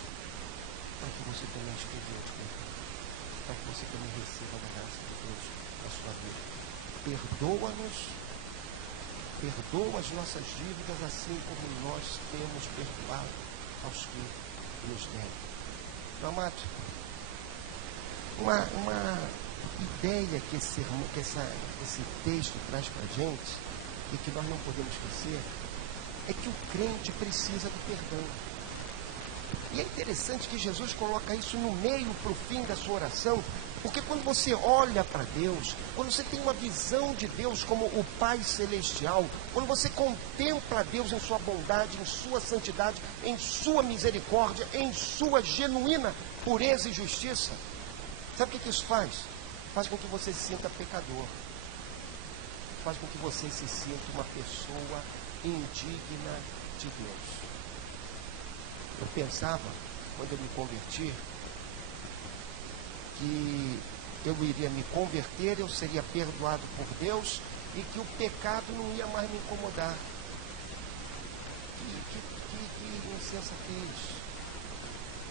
para que você também experimente perdão, para que você também receba da graça de Deus na sua vida. Perdoa-nos, perdoa as nossas dívidas, assim como nós temos perdoado aos que nos devem. Meu amado, uma ideia que esse texto traz para a gente, e que nós não podemos esquecer, é que o crente precisa do perdão. E é interessante que Jesus coloca isso no meio para o fim da sua oração, porque quando você olha para Deus, quando você tem uma visão de Deus como o Pai Celestial, quando você contempla Deus em sua bondade, em sua santidade, em sua misericórdia, em sua genuína pureza e justiça, sabe o que isso faz? Faz com que você se sinta pecador, faz com que você se sinta uma pessoa indigna de Deus. Eu pensava, quando eu me converti, que eu iria me converter, eu seria perdoado por Deus e que o pecado não ia mais me incomodar. Que insensatez.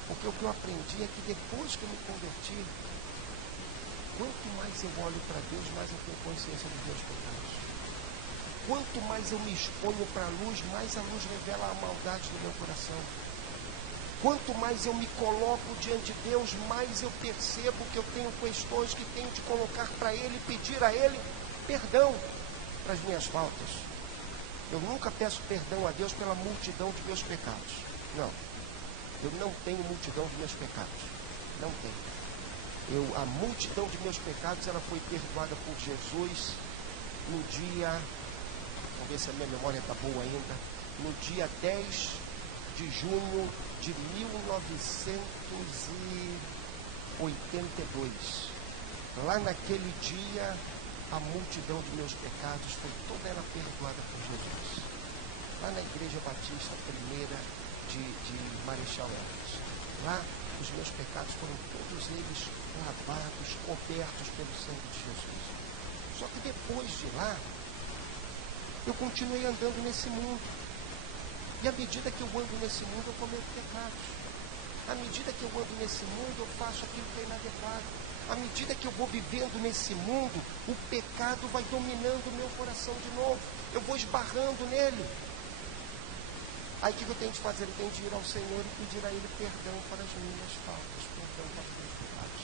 Porque o que eu aprendi é que depois que eu me converti, quanto mais eu olho para Deus, mais eu tenho consciência dos meus pecados. Quanto mais eu me exponho para a luz, mais a luz revela a maldade do meu coração. Quanto mais eu me coloco diante de Deus, mais eu percebo que eu tenho questões que tenho de colocar para Ele, pedir a Ele perdão para as minhas faltas. Eu nunca peço perdão a Deus pela multidão de meus pecados. Não. Eu não tenho multidão de meus pecados. Não tenho. A multidão de meus pecados, ela foi perdoada por Jesus no dia, vamos ver se a minha memória está boa ainda, no dia 10 de junho de 1982. Lá naquele dia, a multidão de meus pecados foi toda ela perdoada por Jesus. Lá na Igreja Batista Primeira de Marechal Hermes. Lá, os meus pecados foram todos eles lavados, cobertos pelo sangue de Jesus. Só que depois de lá, eu continuei andando nesse mundo. E à medida que eu ando nesse mundo, eu cometo pecados. À medida que eu ando nesse mundo, eu faço aquilo que é inadequado. À medida que eu vou vivendo nesse mundo, o pecado vai dominando o meu coração de novo. Eu vou esbarrando nele. Aí o que eu tenho de fazer? Eu tenho de ir ao Senhor e pedir a Ele perdão para as minhas faltas, perdão para os meus pecados.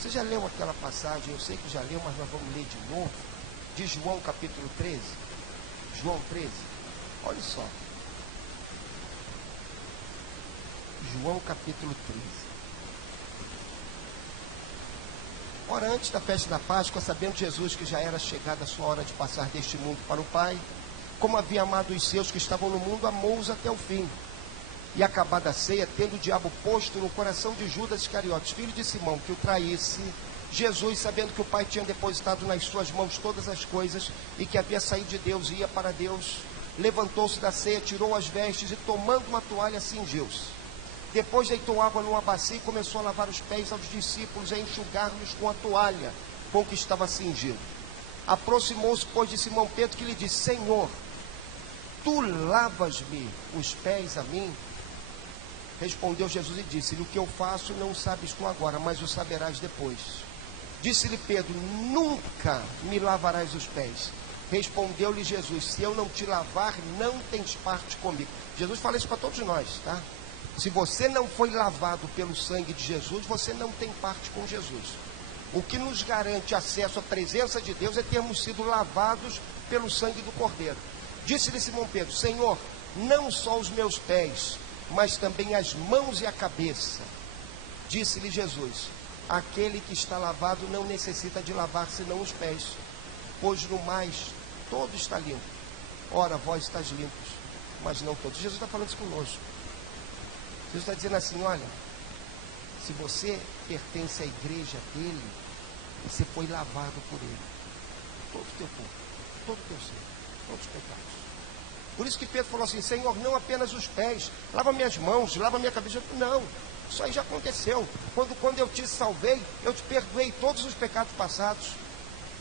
Você já leu aquela passagem? Eu sei que já leu, mas nós vamos ler de novo. De João capítulo 13. João 13. Olha só. João capítulo 13. Ora, antes da festa da Páscoa, sabendo Jesus que já era chegada a sua hora de passar deste mundo para o Pai, como havia amado os seus que estavam no mundo, amou-os até o fim. E acabada a ceia, tendo o diabo posto no coração de Judas Iscariotes, filho de Simão, que o traísse, Jesus, sabendo que o Pai tinha depositado nas suas mãos todas as coisas, e que havia saído de Deus e ia para Deus, levantou-se da ceia, tirou as vestes e, tomando uma toalha, cingiu-se. Depois deitou água numa bacia e começou a lavar os pés aos discípulos e a enxugar-lhes com a toalha com que estava cingido. Aproximou-se, pois, de Simão Pedro, que lhe disse: Senhor, tu lavas-me os pés a mim? Respondeu Jesus e disse-lhe: o que eu faço não sabes tu agora, mas o saberás depois. Disse-lhe Pedro: nunca me lavarás os pés. Respondeu-lhe Jesus: se eu não te lavar, não tens parte comigo. Jesus fala isso para todos nós, tá? Se você não foi lavado pelo sangue de Jesus, você não tem parte com Jesus. O que nos garante acesso à presença de Deus é termos sido lavados pelo sangue do Cordeiro. Disse-lhe Simão Pedro: Senhor, não só os meus pés, mas também as mãos e a cabeça. Disse-lhe Jesus: aquele que está lavado não necessita de lavar senão os pés, pois no mais todo está limpo. Ora, vós estáis limpos, mas não todos. Jesus está falando isso conosco. Jesus está dizendo assim: olha, se você pertence à igreja dele, você foi lavado por ele. Todo o teu corpo, todo o teu ser, todos os pecados. Por isso que Pedro falou assim: Senhor, não apenas os pés, lava minhas mãos, lava minha cabeça. Não, isso aí já aconteceu. Quando eu te salvei, eu te perdoei todos os pecados passados.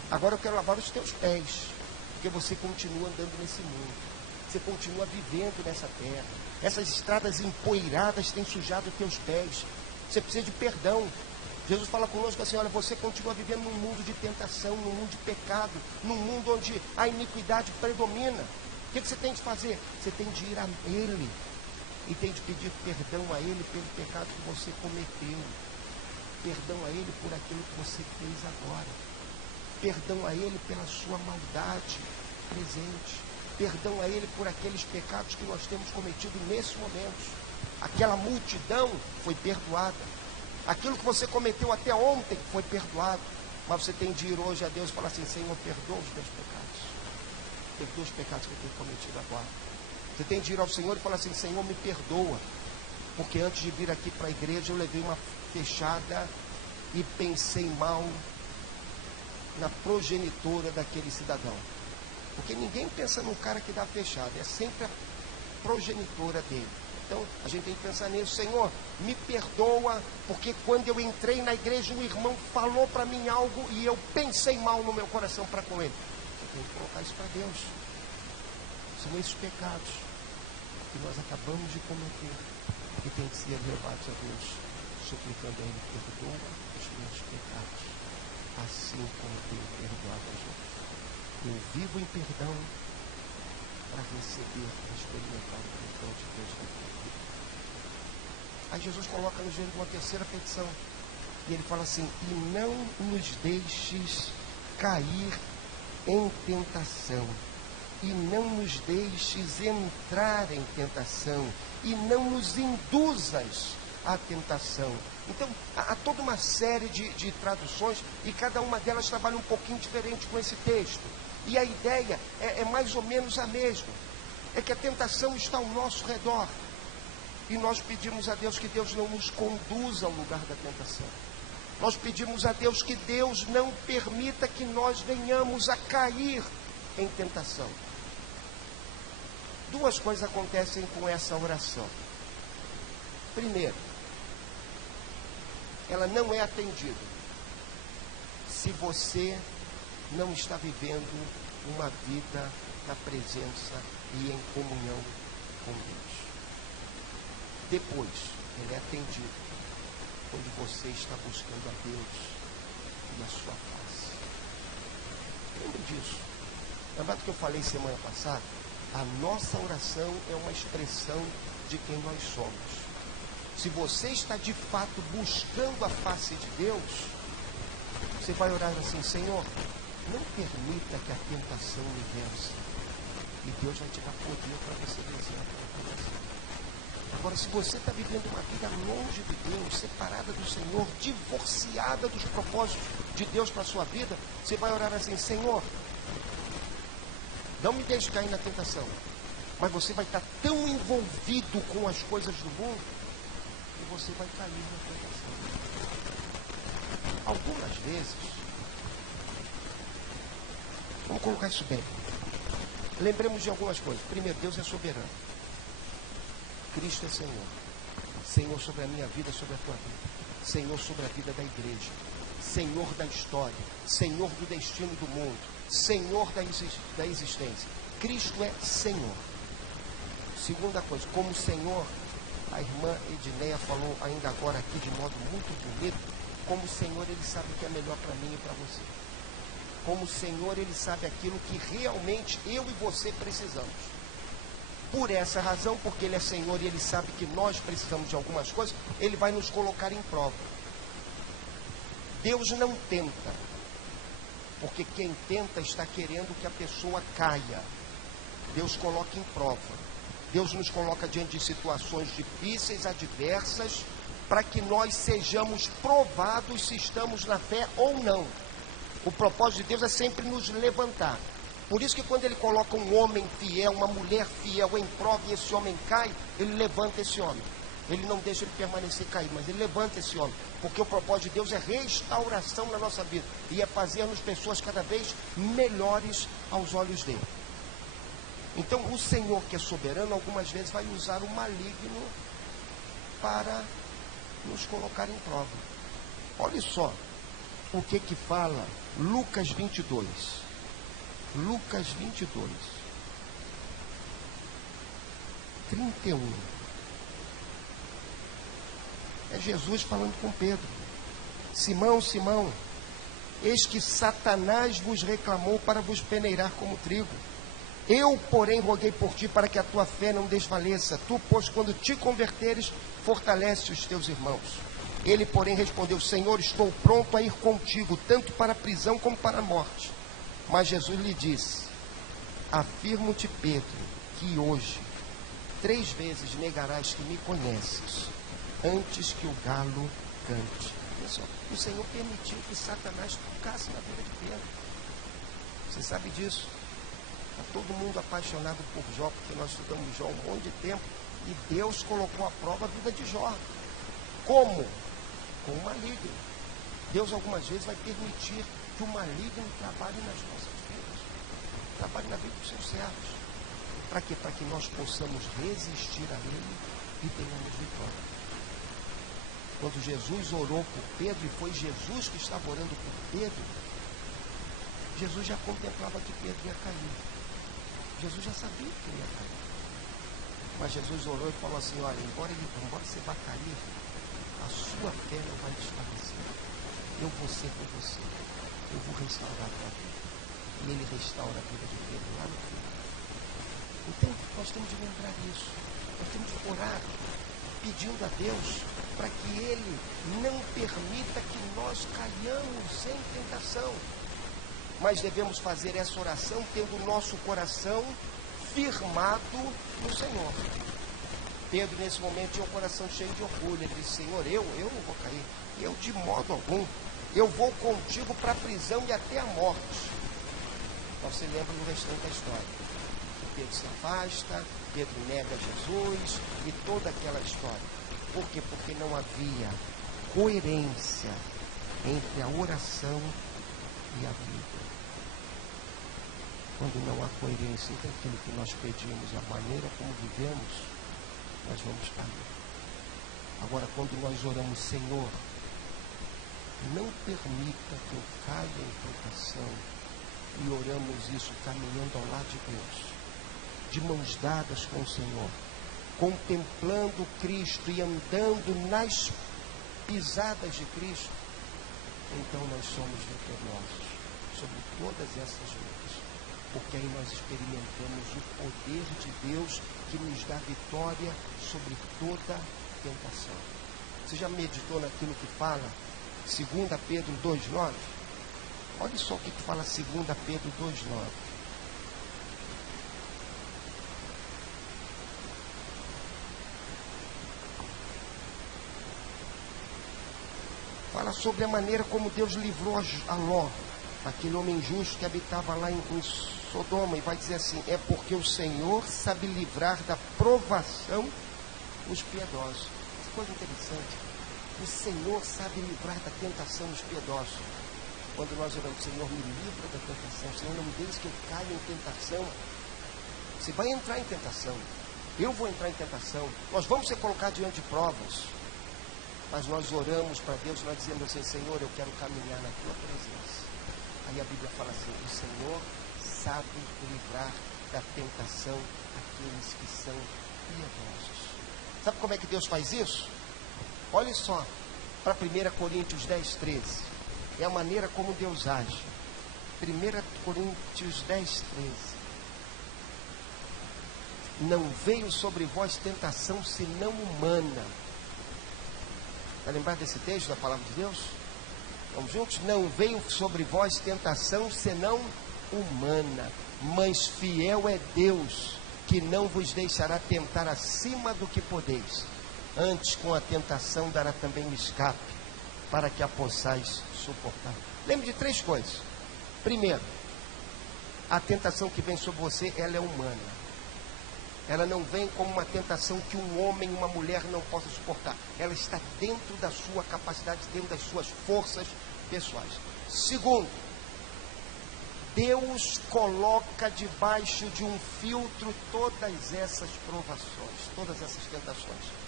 Agora eu quero lavar os teus pés, porque você continua andando nesse mundo, você continua vivendo nessa terra. Essas estradas empoeiradas têm sujado os teus pés. Você precisa de perdão. Jesus fala conosco assim: olha, você continua vivendo num mundo de tentação, num mundo de pecado, num mundo onde a iniquidade predomina. O que você tem de fazer? Você tem de ir a Ele e tem de pedir perdão a Ele pelo pecado que você cometeu. Perdão a Ele por aquilo que você fez agora. Perdão a Ele pela sua maldade presente. Perdão a Ele por aqueles pecados que nós temos cometido nesse momento. Aquela multidão foi perdoada. Aquilo que você cometeu até ontem foi perdoado. Mas você tem de ir hoje a Deus e falar assim: Senhor, perdoa os meus pecados. Perdoa os pecados que eu tenho cometido agora. Você tem de ir ao Senhor e falar assim: Senhor, me perdoa, porque antes de vir aqui para a igreja eu levei uma fechada e pensei mal na progenitora daquele cidadão. Porque ninguém pensa no cara que dá fechada, é sempre a progenitora dele. Então a gente tem que pensar nisso: Senhor, me perdoa, porque quando eu entrei na igreja, um irmão falou para mim algo e eu pensei mal no meu coração para com ele. Tem que colocar isso para Deus. São esses pecados que nós acabamos de cometer que tem que ser levados a Deus, suplicando a Ele: perdoa os meus pecados, assim como eu tenho perdoado os outros. Eu vivo em perdão para receber, para experimentar o perdão de Deus na minha vida. Aí Jesus coloca no joelho uma terceira petição e ele fala assim: e não nos deixes cair em tentação, e não nos deixes entrar em tentação, e não nos induzas à tentação. Então, há toda uma série de traduções, e cada uma delas trabalha um pouquinho diferente com esse texto. E a ideia é mais ou menos a mesma. É que a tentação está ao nosso redor, e nós pedimos a Deus que Deus não nos conduza ao lugar da tentação. Nós pedimos a Deus que Deus não permita que nós venhamos a cair em tentação. Duas coisas acontecem com essa oração. Primeiro, ela não é atendida se você não está vivendo uma vida na presença e em comunhão com Deus. Depois, ele é atendido quando você está buscando a Deus e a sua face. Lembre disso. Lembra do que eu falei semana passada? A nossa oração é uma expressão de quem nós somos. Se você está de fato buscando a face de Deus, você vai orar assim: Senhor, não permita que a tentação me vença. E Deus vai te dar poder para você vencer a tentação. Agora, se você está vivendo uma vida longe de Deus, separada do Senhor, divorciada dos propósitos de Deus para a sua vida, você vai orar assim: Senhor, não me deixe cair na tentação. Mas você vai estar tão envolvido com as coisas do mundo que você vai cair na tentação. Algumas vezes, vamos colocar isso bem. Lembremos de algumas coisas. Primeiro, Deus é soberano. Cristo é Senhor. Senhor sobre a minha vida, sobre a tua vida. Senhor sobre a vida da igreja. Senhor da história. Senhor do destino do mundo. Senhor da existência. Cristo é Senhor. Segunda coisa, como Senhor, a irmã Edneia falou ainda agora aqui de modo muito bonito, como Senhor Ele sabe o que é melhor para mim e para você. Como Senhor Ele sabe aquilo que realmente eu e você precisamos. Por essa razão, porque Ele é Senhor e Ele sabe que nós precisamos de algumas coisas, Ele vai nos colocar em prova. Deus não tenta, porque quem tenta está querendo que a pessoa caia. Deus coloca em prova. Deus nos coloca diante de situações difíceis, adversas, para que nós sejamos provados se estamos na fé ou não. O propósito de Deus é sempre nos levantar. Por isso que quando Ele coloca um homem fiel, uma mulher fiel em prova e esse homem cai, Ele levanta esse homem. Ele não deixa ele permanecer caído, mas Ele levanta esse homem. Porque o propósito de Deus é restauração na nossa vida. E é fazer-nos pessoas cada vez melhores aos olhos dEle. Então o Senhor, que é soberano, algumas vezes vai usar o maligno para nos colocar em prova. Olha só o que fala Lucas 22. Lucas 22, 31. É Jesus falando com Pedro. Simão, Simão, eis que Satanás vos reclamou para vos peneirar como trigo. Eu, porém, roguei por ti para que a tua fé não desfaleça. Tu, pois, quando te converteres, fortalece os teus irmãos. Ele, porém, respondeu: Senhor, estou pronto a ir contigo, tanto para a prisão como para a morte. Mas Jesus lhe disse: afirmo-te, Pedro, que hoje 3 vezes negarás que me conheces, antes que o galo cante. Pessoal, o Senhor permitiu que Satanás tocasse na vida de Pedro. Você sabe disso? Está todo mundo apaixonado por Jó, porque nós estudamos Jó um monte de tempo, e Deus colocou à prova a vida de Jó. Como? Com o maligno. Deus algumas vezes vai permitir que o maligno trabalhe nas nossas vidas, trabalhe na vida dos seus servos. Para quê? Para que nós possamos resistir a Ele e tenhamos vitória. Quando Jesus orou por Pedro, e foi Jesus que estava orando por Pedro, Jesus já contemplava que Pedro ia cair. Jesus já sabia que ele ia cair. Mas Jesus orou e falou assim: olha, embora você vá cair, a sua fé não vai desfalecer. Eu vou ser com você. Eu vou restaurar a tua vida. E Ele restaura a vida de Pedro lá no final. Então, nós temos de lembrar disso. Nós temos de orar, pedindo a Deus para que Ele não permita que nós caiamos em tentação. Mas devemos fazer essa oração tendo o nosso coração firmado no Senhor. Pedro, nesse momento, tinha o coração cheio de orgulho. Ele disse: Senhor, eu não vou cair. Eu de modo algum. Eu vou contigo para a prisão e até a morte. Mas você lembra do restante da história. Pedro se afasta, Pedro nega Jesus e toda aquela história. Por quê? Porque não havia coerência entre a oração e a vida. Quando não há coerência entre aquilo que nós pedimos e a maneira como vivemos, nós vamos cair. Agora, quando nós oramos: Senhor, não permita que eu caia em tentação, e oramos isso caminhando ao lado de Deus, de mãos dadas com o Senhor, contemplando Cristo e andando nas pisadas de Cristo, então nós somos vitoriosos sobre todas essas lutas, porque aí nós experimentamos o poder de Deus que nos dá vitória sobre toda tentação. Você já meditou naquilo que fala 2 Pedro 2,9? Olha só o que fala 2 Pedro 2,9. Fala sobre a maneira como Deus livrou a Ló, aquele homem justo que habitava lá em Sodoma, e vai dizer assim: é porque o Senhor sabe livrar da provação os piedosos. Que coisa interessante. O Senhor sabe livrar da tentação os piedosos. Quando nós oramos, Senhor, me livra da tentação, Senhor, não me deixe que eu caia em tentação. Você vai entrar em tentação, eu vou entrar em tentação, nós vamos ser colocados diante de provas, mas nós oramos para Deus, nós dizemos assim: Senhor, eu quero caminhar na tua presença. Aí a Bíblia fala assim: o Senhor sabe livrar da tentação aqueles que são piedosos. Sabe como é que Deus faz isso? Olha só, para 1 Coríntios 10, 13. É a maneira como Deus age. 1 Coríntios 10, 13. Não veio sobre vós tentação senão humana. Está lembrado desse texto da palavra de Deus? Vamos juntos? Não veio sobre vós tentação senão humana, mas fiel é Deus, que não vos deixará tentar acima do que podeis. Antes, com a tentação, dará também o escape, para que a possais suportar. Lembre de 3 coisas. Primeiro, a tentação que vem sobre você, ela é humana. Ela não vem como uma tentação que um homem e uma mulher não possam suportar. Ela está dentro da sua capacidade, dentro das suas forças pessoais. Segundo, Deus coloca debaixo de um filtro todas essas provações, todas essas tentações.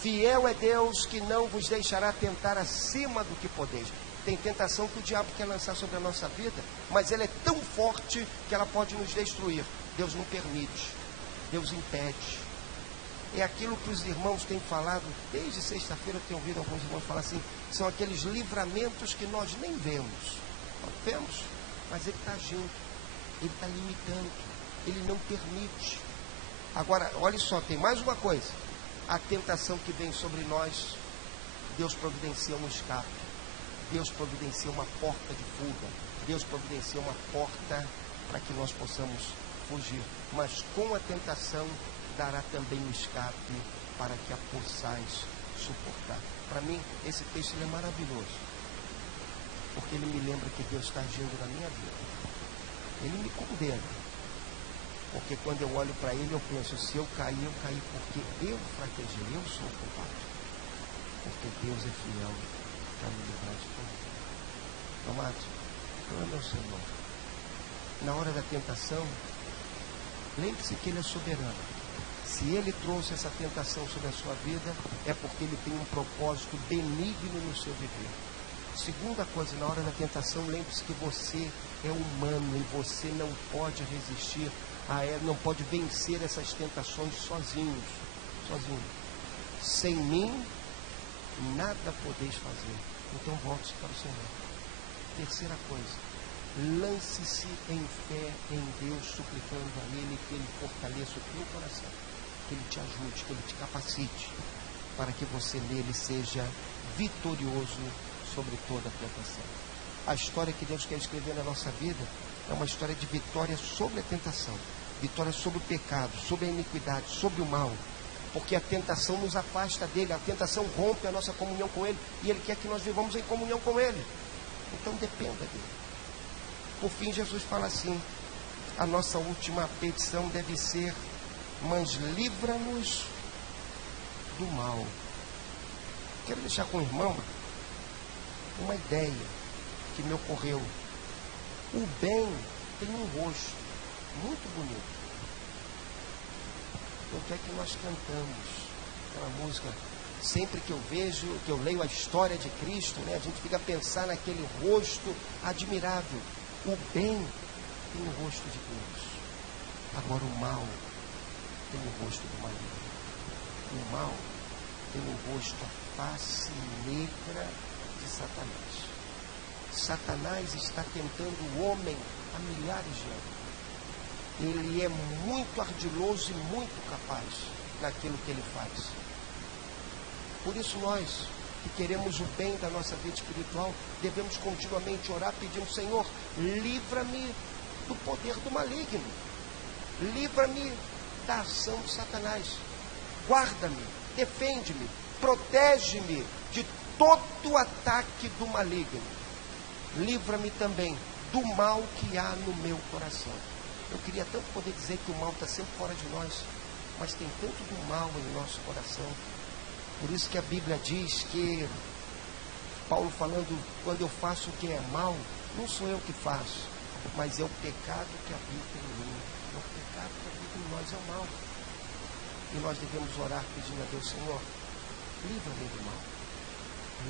Fiel é Deus, que não vos deixará tentar acima do que podeis. Tem tentação que o diabo quer lançar sobre a nossa vida, mas ela é tão forte que ela pode nos destruir. Deus não permite, Deus impede. É aquilo que os irmãos têm falado, desde sexta-feira eu tenho ouvido alguns irmãos falar assim: são aqueles livramentos que nós nem vemos. Nós vemos, mas ele está agindo, ele está limitando, ele não permite. Agora, olha só, tem mais uma coisa. A tentação que vem sobre nós, Deus providencia um escape, Deus providencia uma porta de fuga, Deus providencia uma porta para que nós possamos fugir. Mas com a tentação dará também um escape para que a possais suportar. Para mim, esse texto ele é maravilhoso, porque ele me lembra que Deus está agindo na minha vida. Ele me condena, porque quando eu olho para ele, eu penso: se eu caí porque eu fraquejei, eu sou o culpado. Porque Deus é fiel para me livrar de tudo. Amados, clame ao Senhor. Na hora da tentação, lembre-se que Ele é soberano. Se Ele trouxe essa tentação sobre a sua vida, é porque Ele tem um propósito benigno no seu viver. Segunda coisa, na hora da tentação, lembre-se que você é humano e você não pode resistir a ela, não pode vencer essas tentações sozinho. Sem mim, nada podeis fazer. Então volte-se para o Senhor. Terceira coisa, lance-se em fé em Deus, suplicando a Ele que Ele fortaleça o teu coração, que Ele te ajude, que Ele te capacite, para que você nele seja vitorioso sobre toda a tentação. A história que Deus quer escrever na nossa vida é uma história de vitória sobre a tentação, vitória sobre o pecado, sobre a iniquidade, sobre o mal, porque a tentação nos afasta dele, a tentação rompe a nossa comunhão com ele, e ele quer que nós vivamos em comunhão com ele. Então dependa dele. Por fim, Jesus fala assim: a nossa última petição deve ser: mas livra-nos do mal. Quero deixar com o irmão uma ideia que me ocorreu. O bem tem um rosto muito bonito. Tanto é que nós cantamos aquela música. Sempre que eu vejo, que eu leio a história de Cristo, né, a gente fica a pensar naquele rosto admirável. O bem tem o rosto de Deus. Agora o mal tem o rosto do maligno. O mal tem o rosto, a face negra de Satanás. Satanás está tentando o homem há milhares de anos. Ele é muito ardiloso e muito capaz naquilo que ele faz. Por isso nós, que queremos o bem da nossa vida espiritual, devemos continuamente orar pedindo: Senhor, livra-me do poder do maligno. Livra-me da ação de Satanás. Guarda-me, defende-me, protege-me de todo ataque do maligno. Livra-me também do mal que há no meu coração. Eu queria tanto poder dizer que o mal está sempre fora de nós, mas tem tanto do mal em nosso coração. Por isso que a Bíblia diz que, Paulo falando, quando eu faço o que é mal, não sou eu que faço, mas é o pecado que habita em mim. É o pecado que habita em nós, é o mal. E nós devemos orar pedindo a Deus: Senhor, livra-me do mal.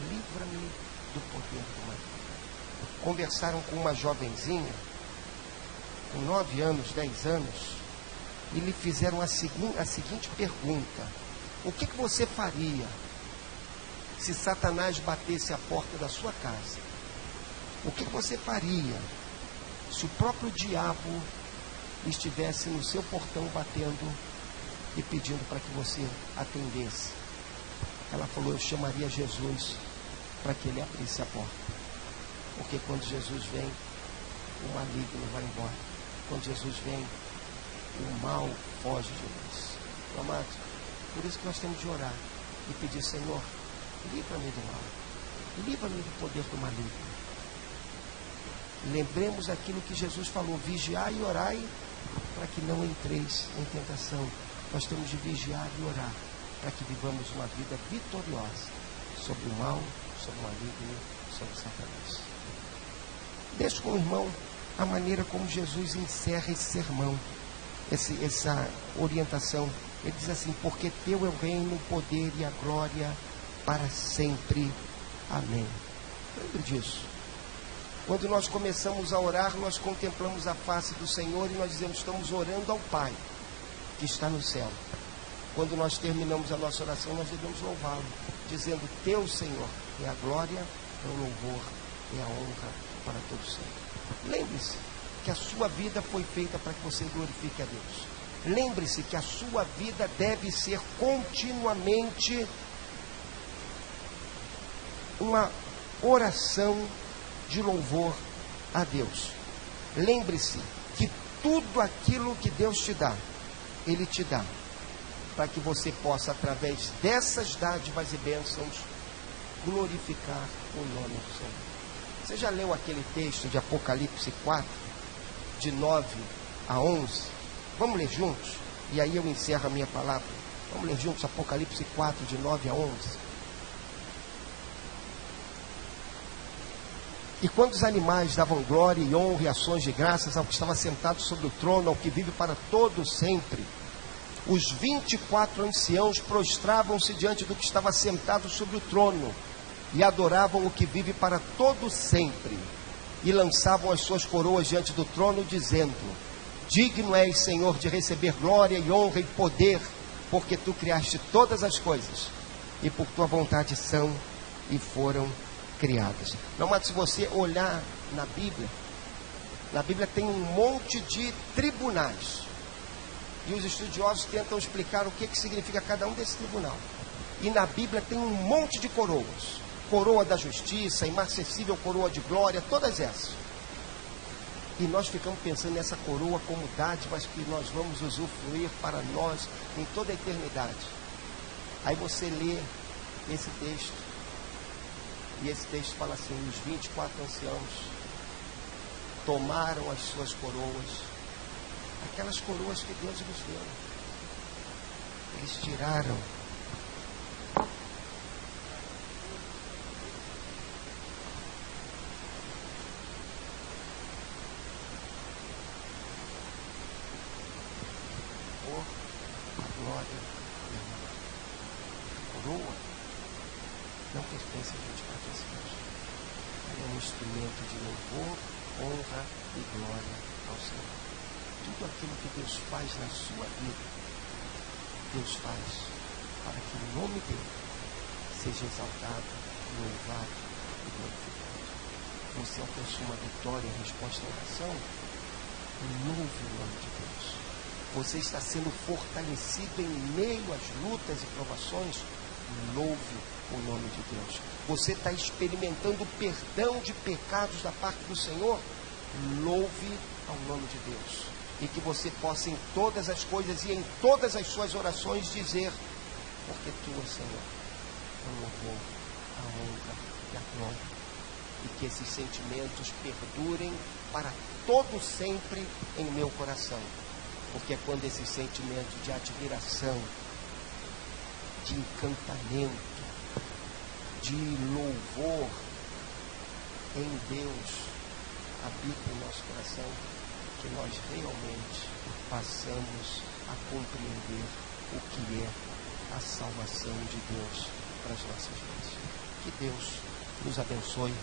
Livra-me do poder do mal. Conversaram com uma jovenzinha, com 9 anos, 10 anos, e lhe fizeram a seguinte pergunta: o que você faria se Satanás batesse a porta da sua casa? O que você faria se o próprio diabo estivesse no seu portão batendo e pedindo para que você atendesse? Ela falou: eu chamaria Jesus para que ele abrisse a porta. Porque quando Jesus vem, o maligno vai embora. Quando Jesus vem, o mal foge de nós. Amados, por isso que nós temos de orar e pedir: Senhor, livra-me do mal, livra-me do poder do maligno. Lembremos aquilo que Jesus falou: vigiai e orai para que não entreis em tentação. Nós temos de vigiar e orar para que vivamos uma vida vitoriosa sobre o mal, sobre o maligno, sobre Satanás. Deixe com o irmão a maneira como Jesus encerra esse sermão, essa orientação. Ele diz assim: porque teu é o reino, o poder e a glória para sempre. Amém. Lembre disso. Quando nós começamos a orar, nós contemplamos a face do Senhor e nós dizemos: estamos orando ao Pai que está no céu. Quando nós terminamos a nossa oração, nós devemos louvá-lo, dizendo: teu, Senhor, é a glória, é o louvor, é a honra para todos sempre. Lembre-se que a sua vida foi feita para que você glorifique a Deus. Lembre-se que a sua vida deve ser continuamente uma oração de louvor a Deus. Lembre-se que tudo aquilo que Deus te dá, Ele te dá para que você possa, através dessas dádivas e bênçãos, glorificar o nome do Senhor. Você já leu aquele texto de Apocalipse 4, de 9 a 11? Vamos ler juntos? E aí eu encerro a minha palavra. Vamos ler juntos Apocalipse 4, de 9 a 11. E quando os animais davam glória e honra e ações de graças ao que estava sentado sobre o trono, ao que vive para todo sempre, os 24 anciãos prostravam-se diante do que estava sentado sobre o trono e adoravam o que vive para todo sempre, e lançavam as suas coroas diante do trono, dizendo: digno és, Senhor, de receber glória e honra e poder, porque tu criaste todas as coisas, e por tua vontade são e foram criadas. Não, mas se você olhar na Bíblia tem um monte de tribunais, e os estudiosos tentam explicar o que significa cada um desse tribunal. E na Bíblia tem um monte de coroas: coroa da justiça, imarcessível coroa de glória, todas essas. E nós ficamos pensando nessa coroa como dádivas que nós vamos usufruir para nós em toda a eternidade. Aí você lê esse texto, e esse texto fala assim: os 24 anciãos tomaram as suas coroas, aquelas coroas que Deus lhes deu. Eles tiraram a glória e a honra. A coroa não pertence a 24 anciãos. Ela é um instrumento de louvor, honra e glória glorificar o Senhor. Tudo aquilo que Deus faz na sua vida, Deus faz para que o nome dele seja exaltado, louvado e glorificado. Você alcançou uma vitória em resposta à oração? Louve o nome de Deus. Você está sendo fortalecido em meio às lutas e provações? Louve o nome de Deus. Você está experimentando perdão de pecados da parte do Senhor? Louve ao nome de Deus. E que você possa em todas as coisas e em todas as suas orações dizer: porque tua, Senhor, é o louvor, a honra e a glória. E que esses sentimentos perdurem para todo sempre em meu coração. Porque é quando esse sentimento de admiração, de encantamento, de louvor em Deus habita em nosso coração, que nós realmente passamos a compreender o que é a salvação de Deus para as nossas vidas. Que Deus nos abençoe.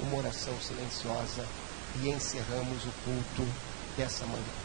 Uma oração silenciosa e encerramos o culto dessa manhã.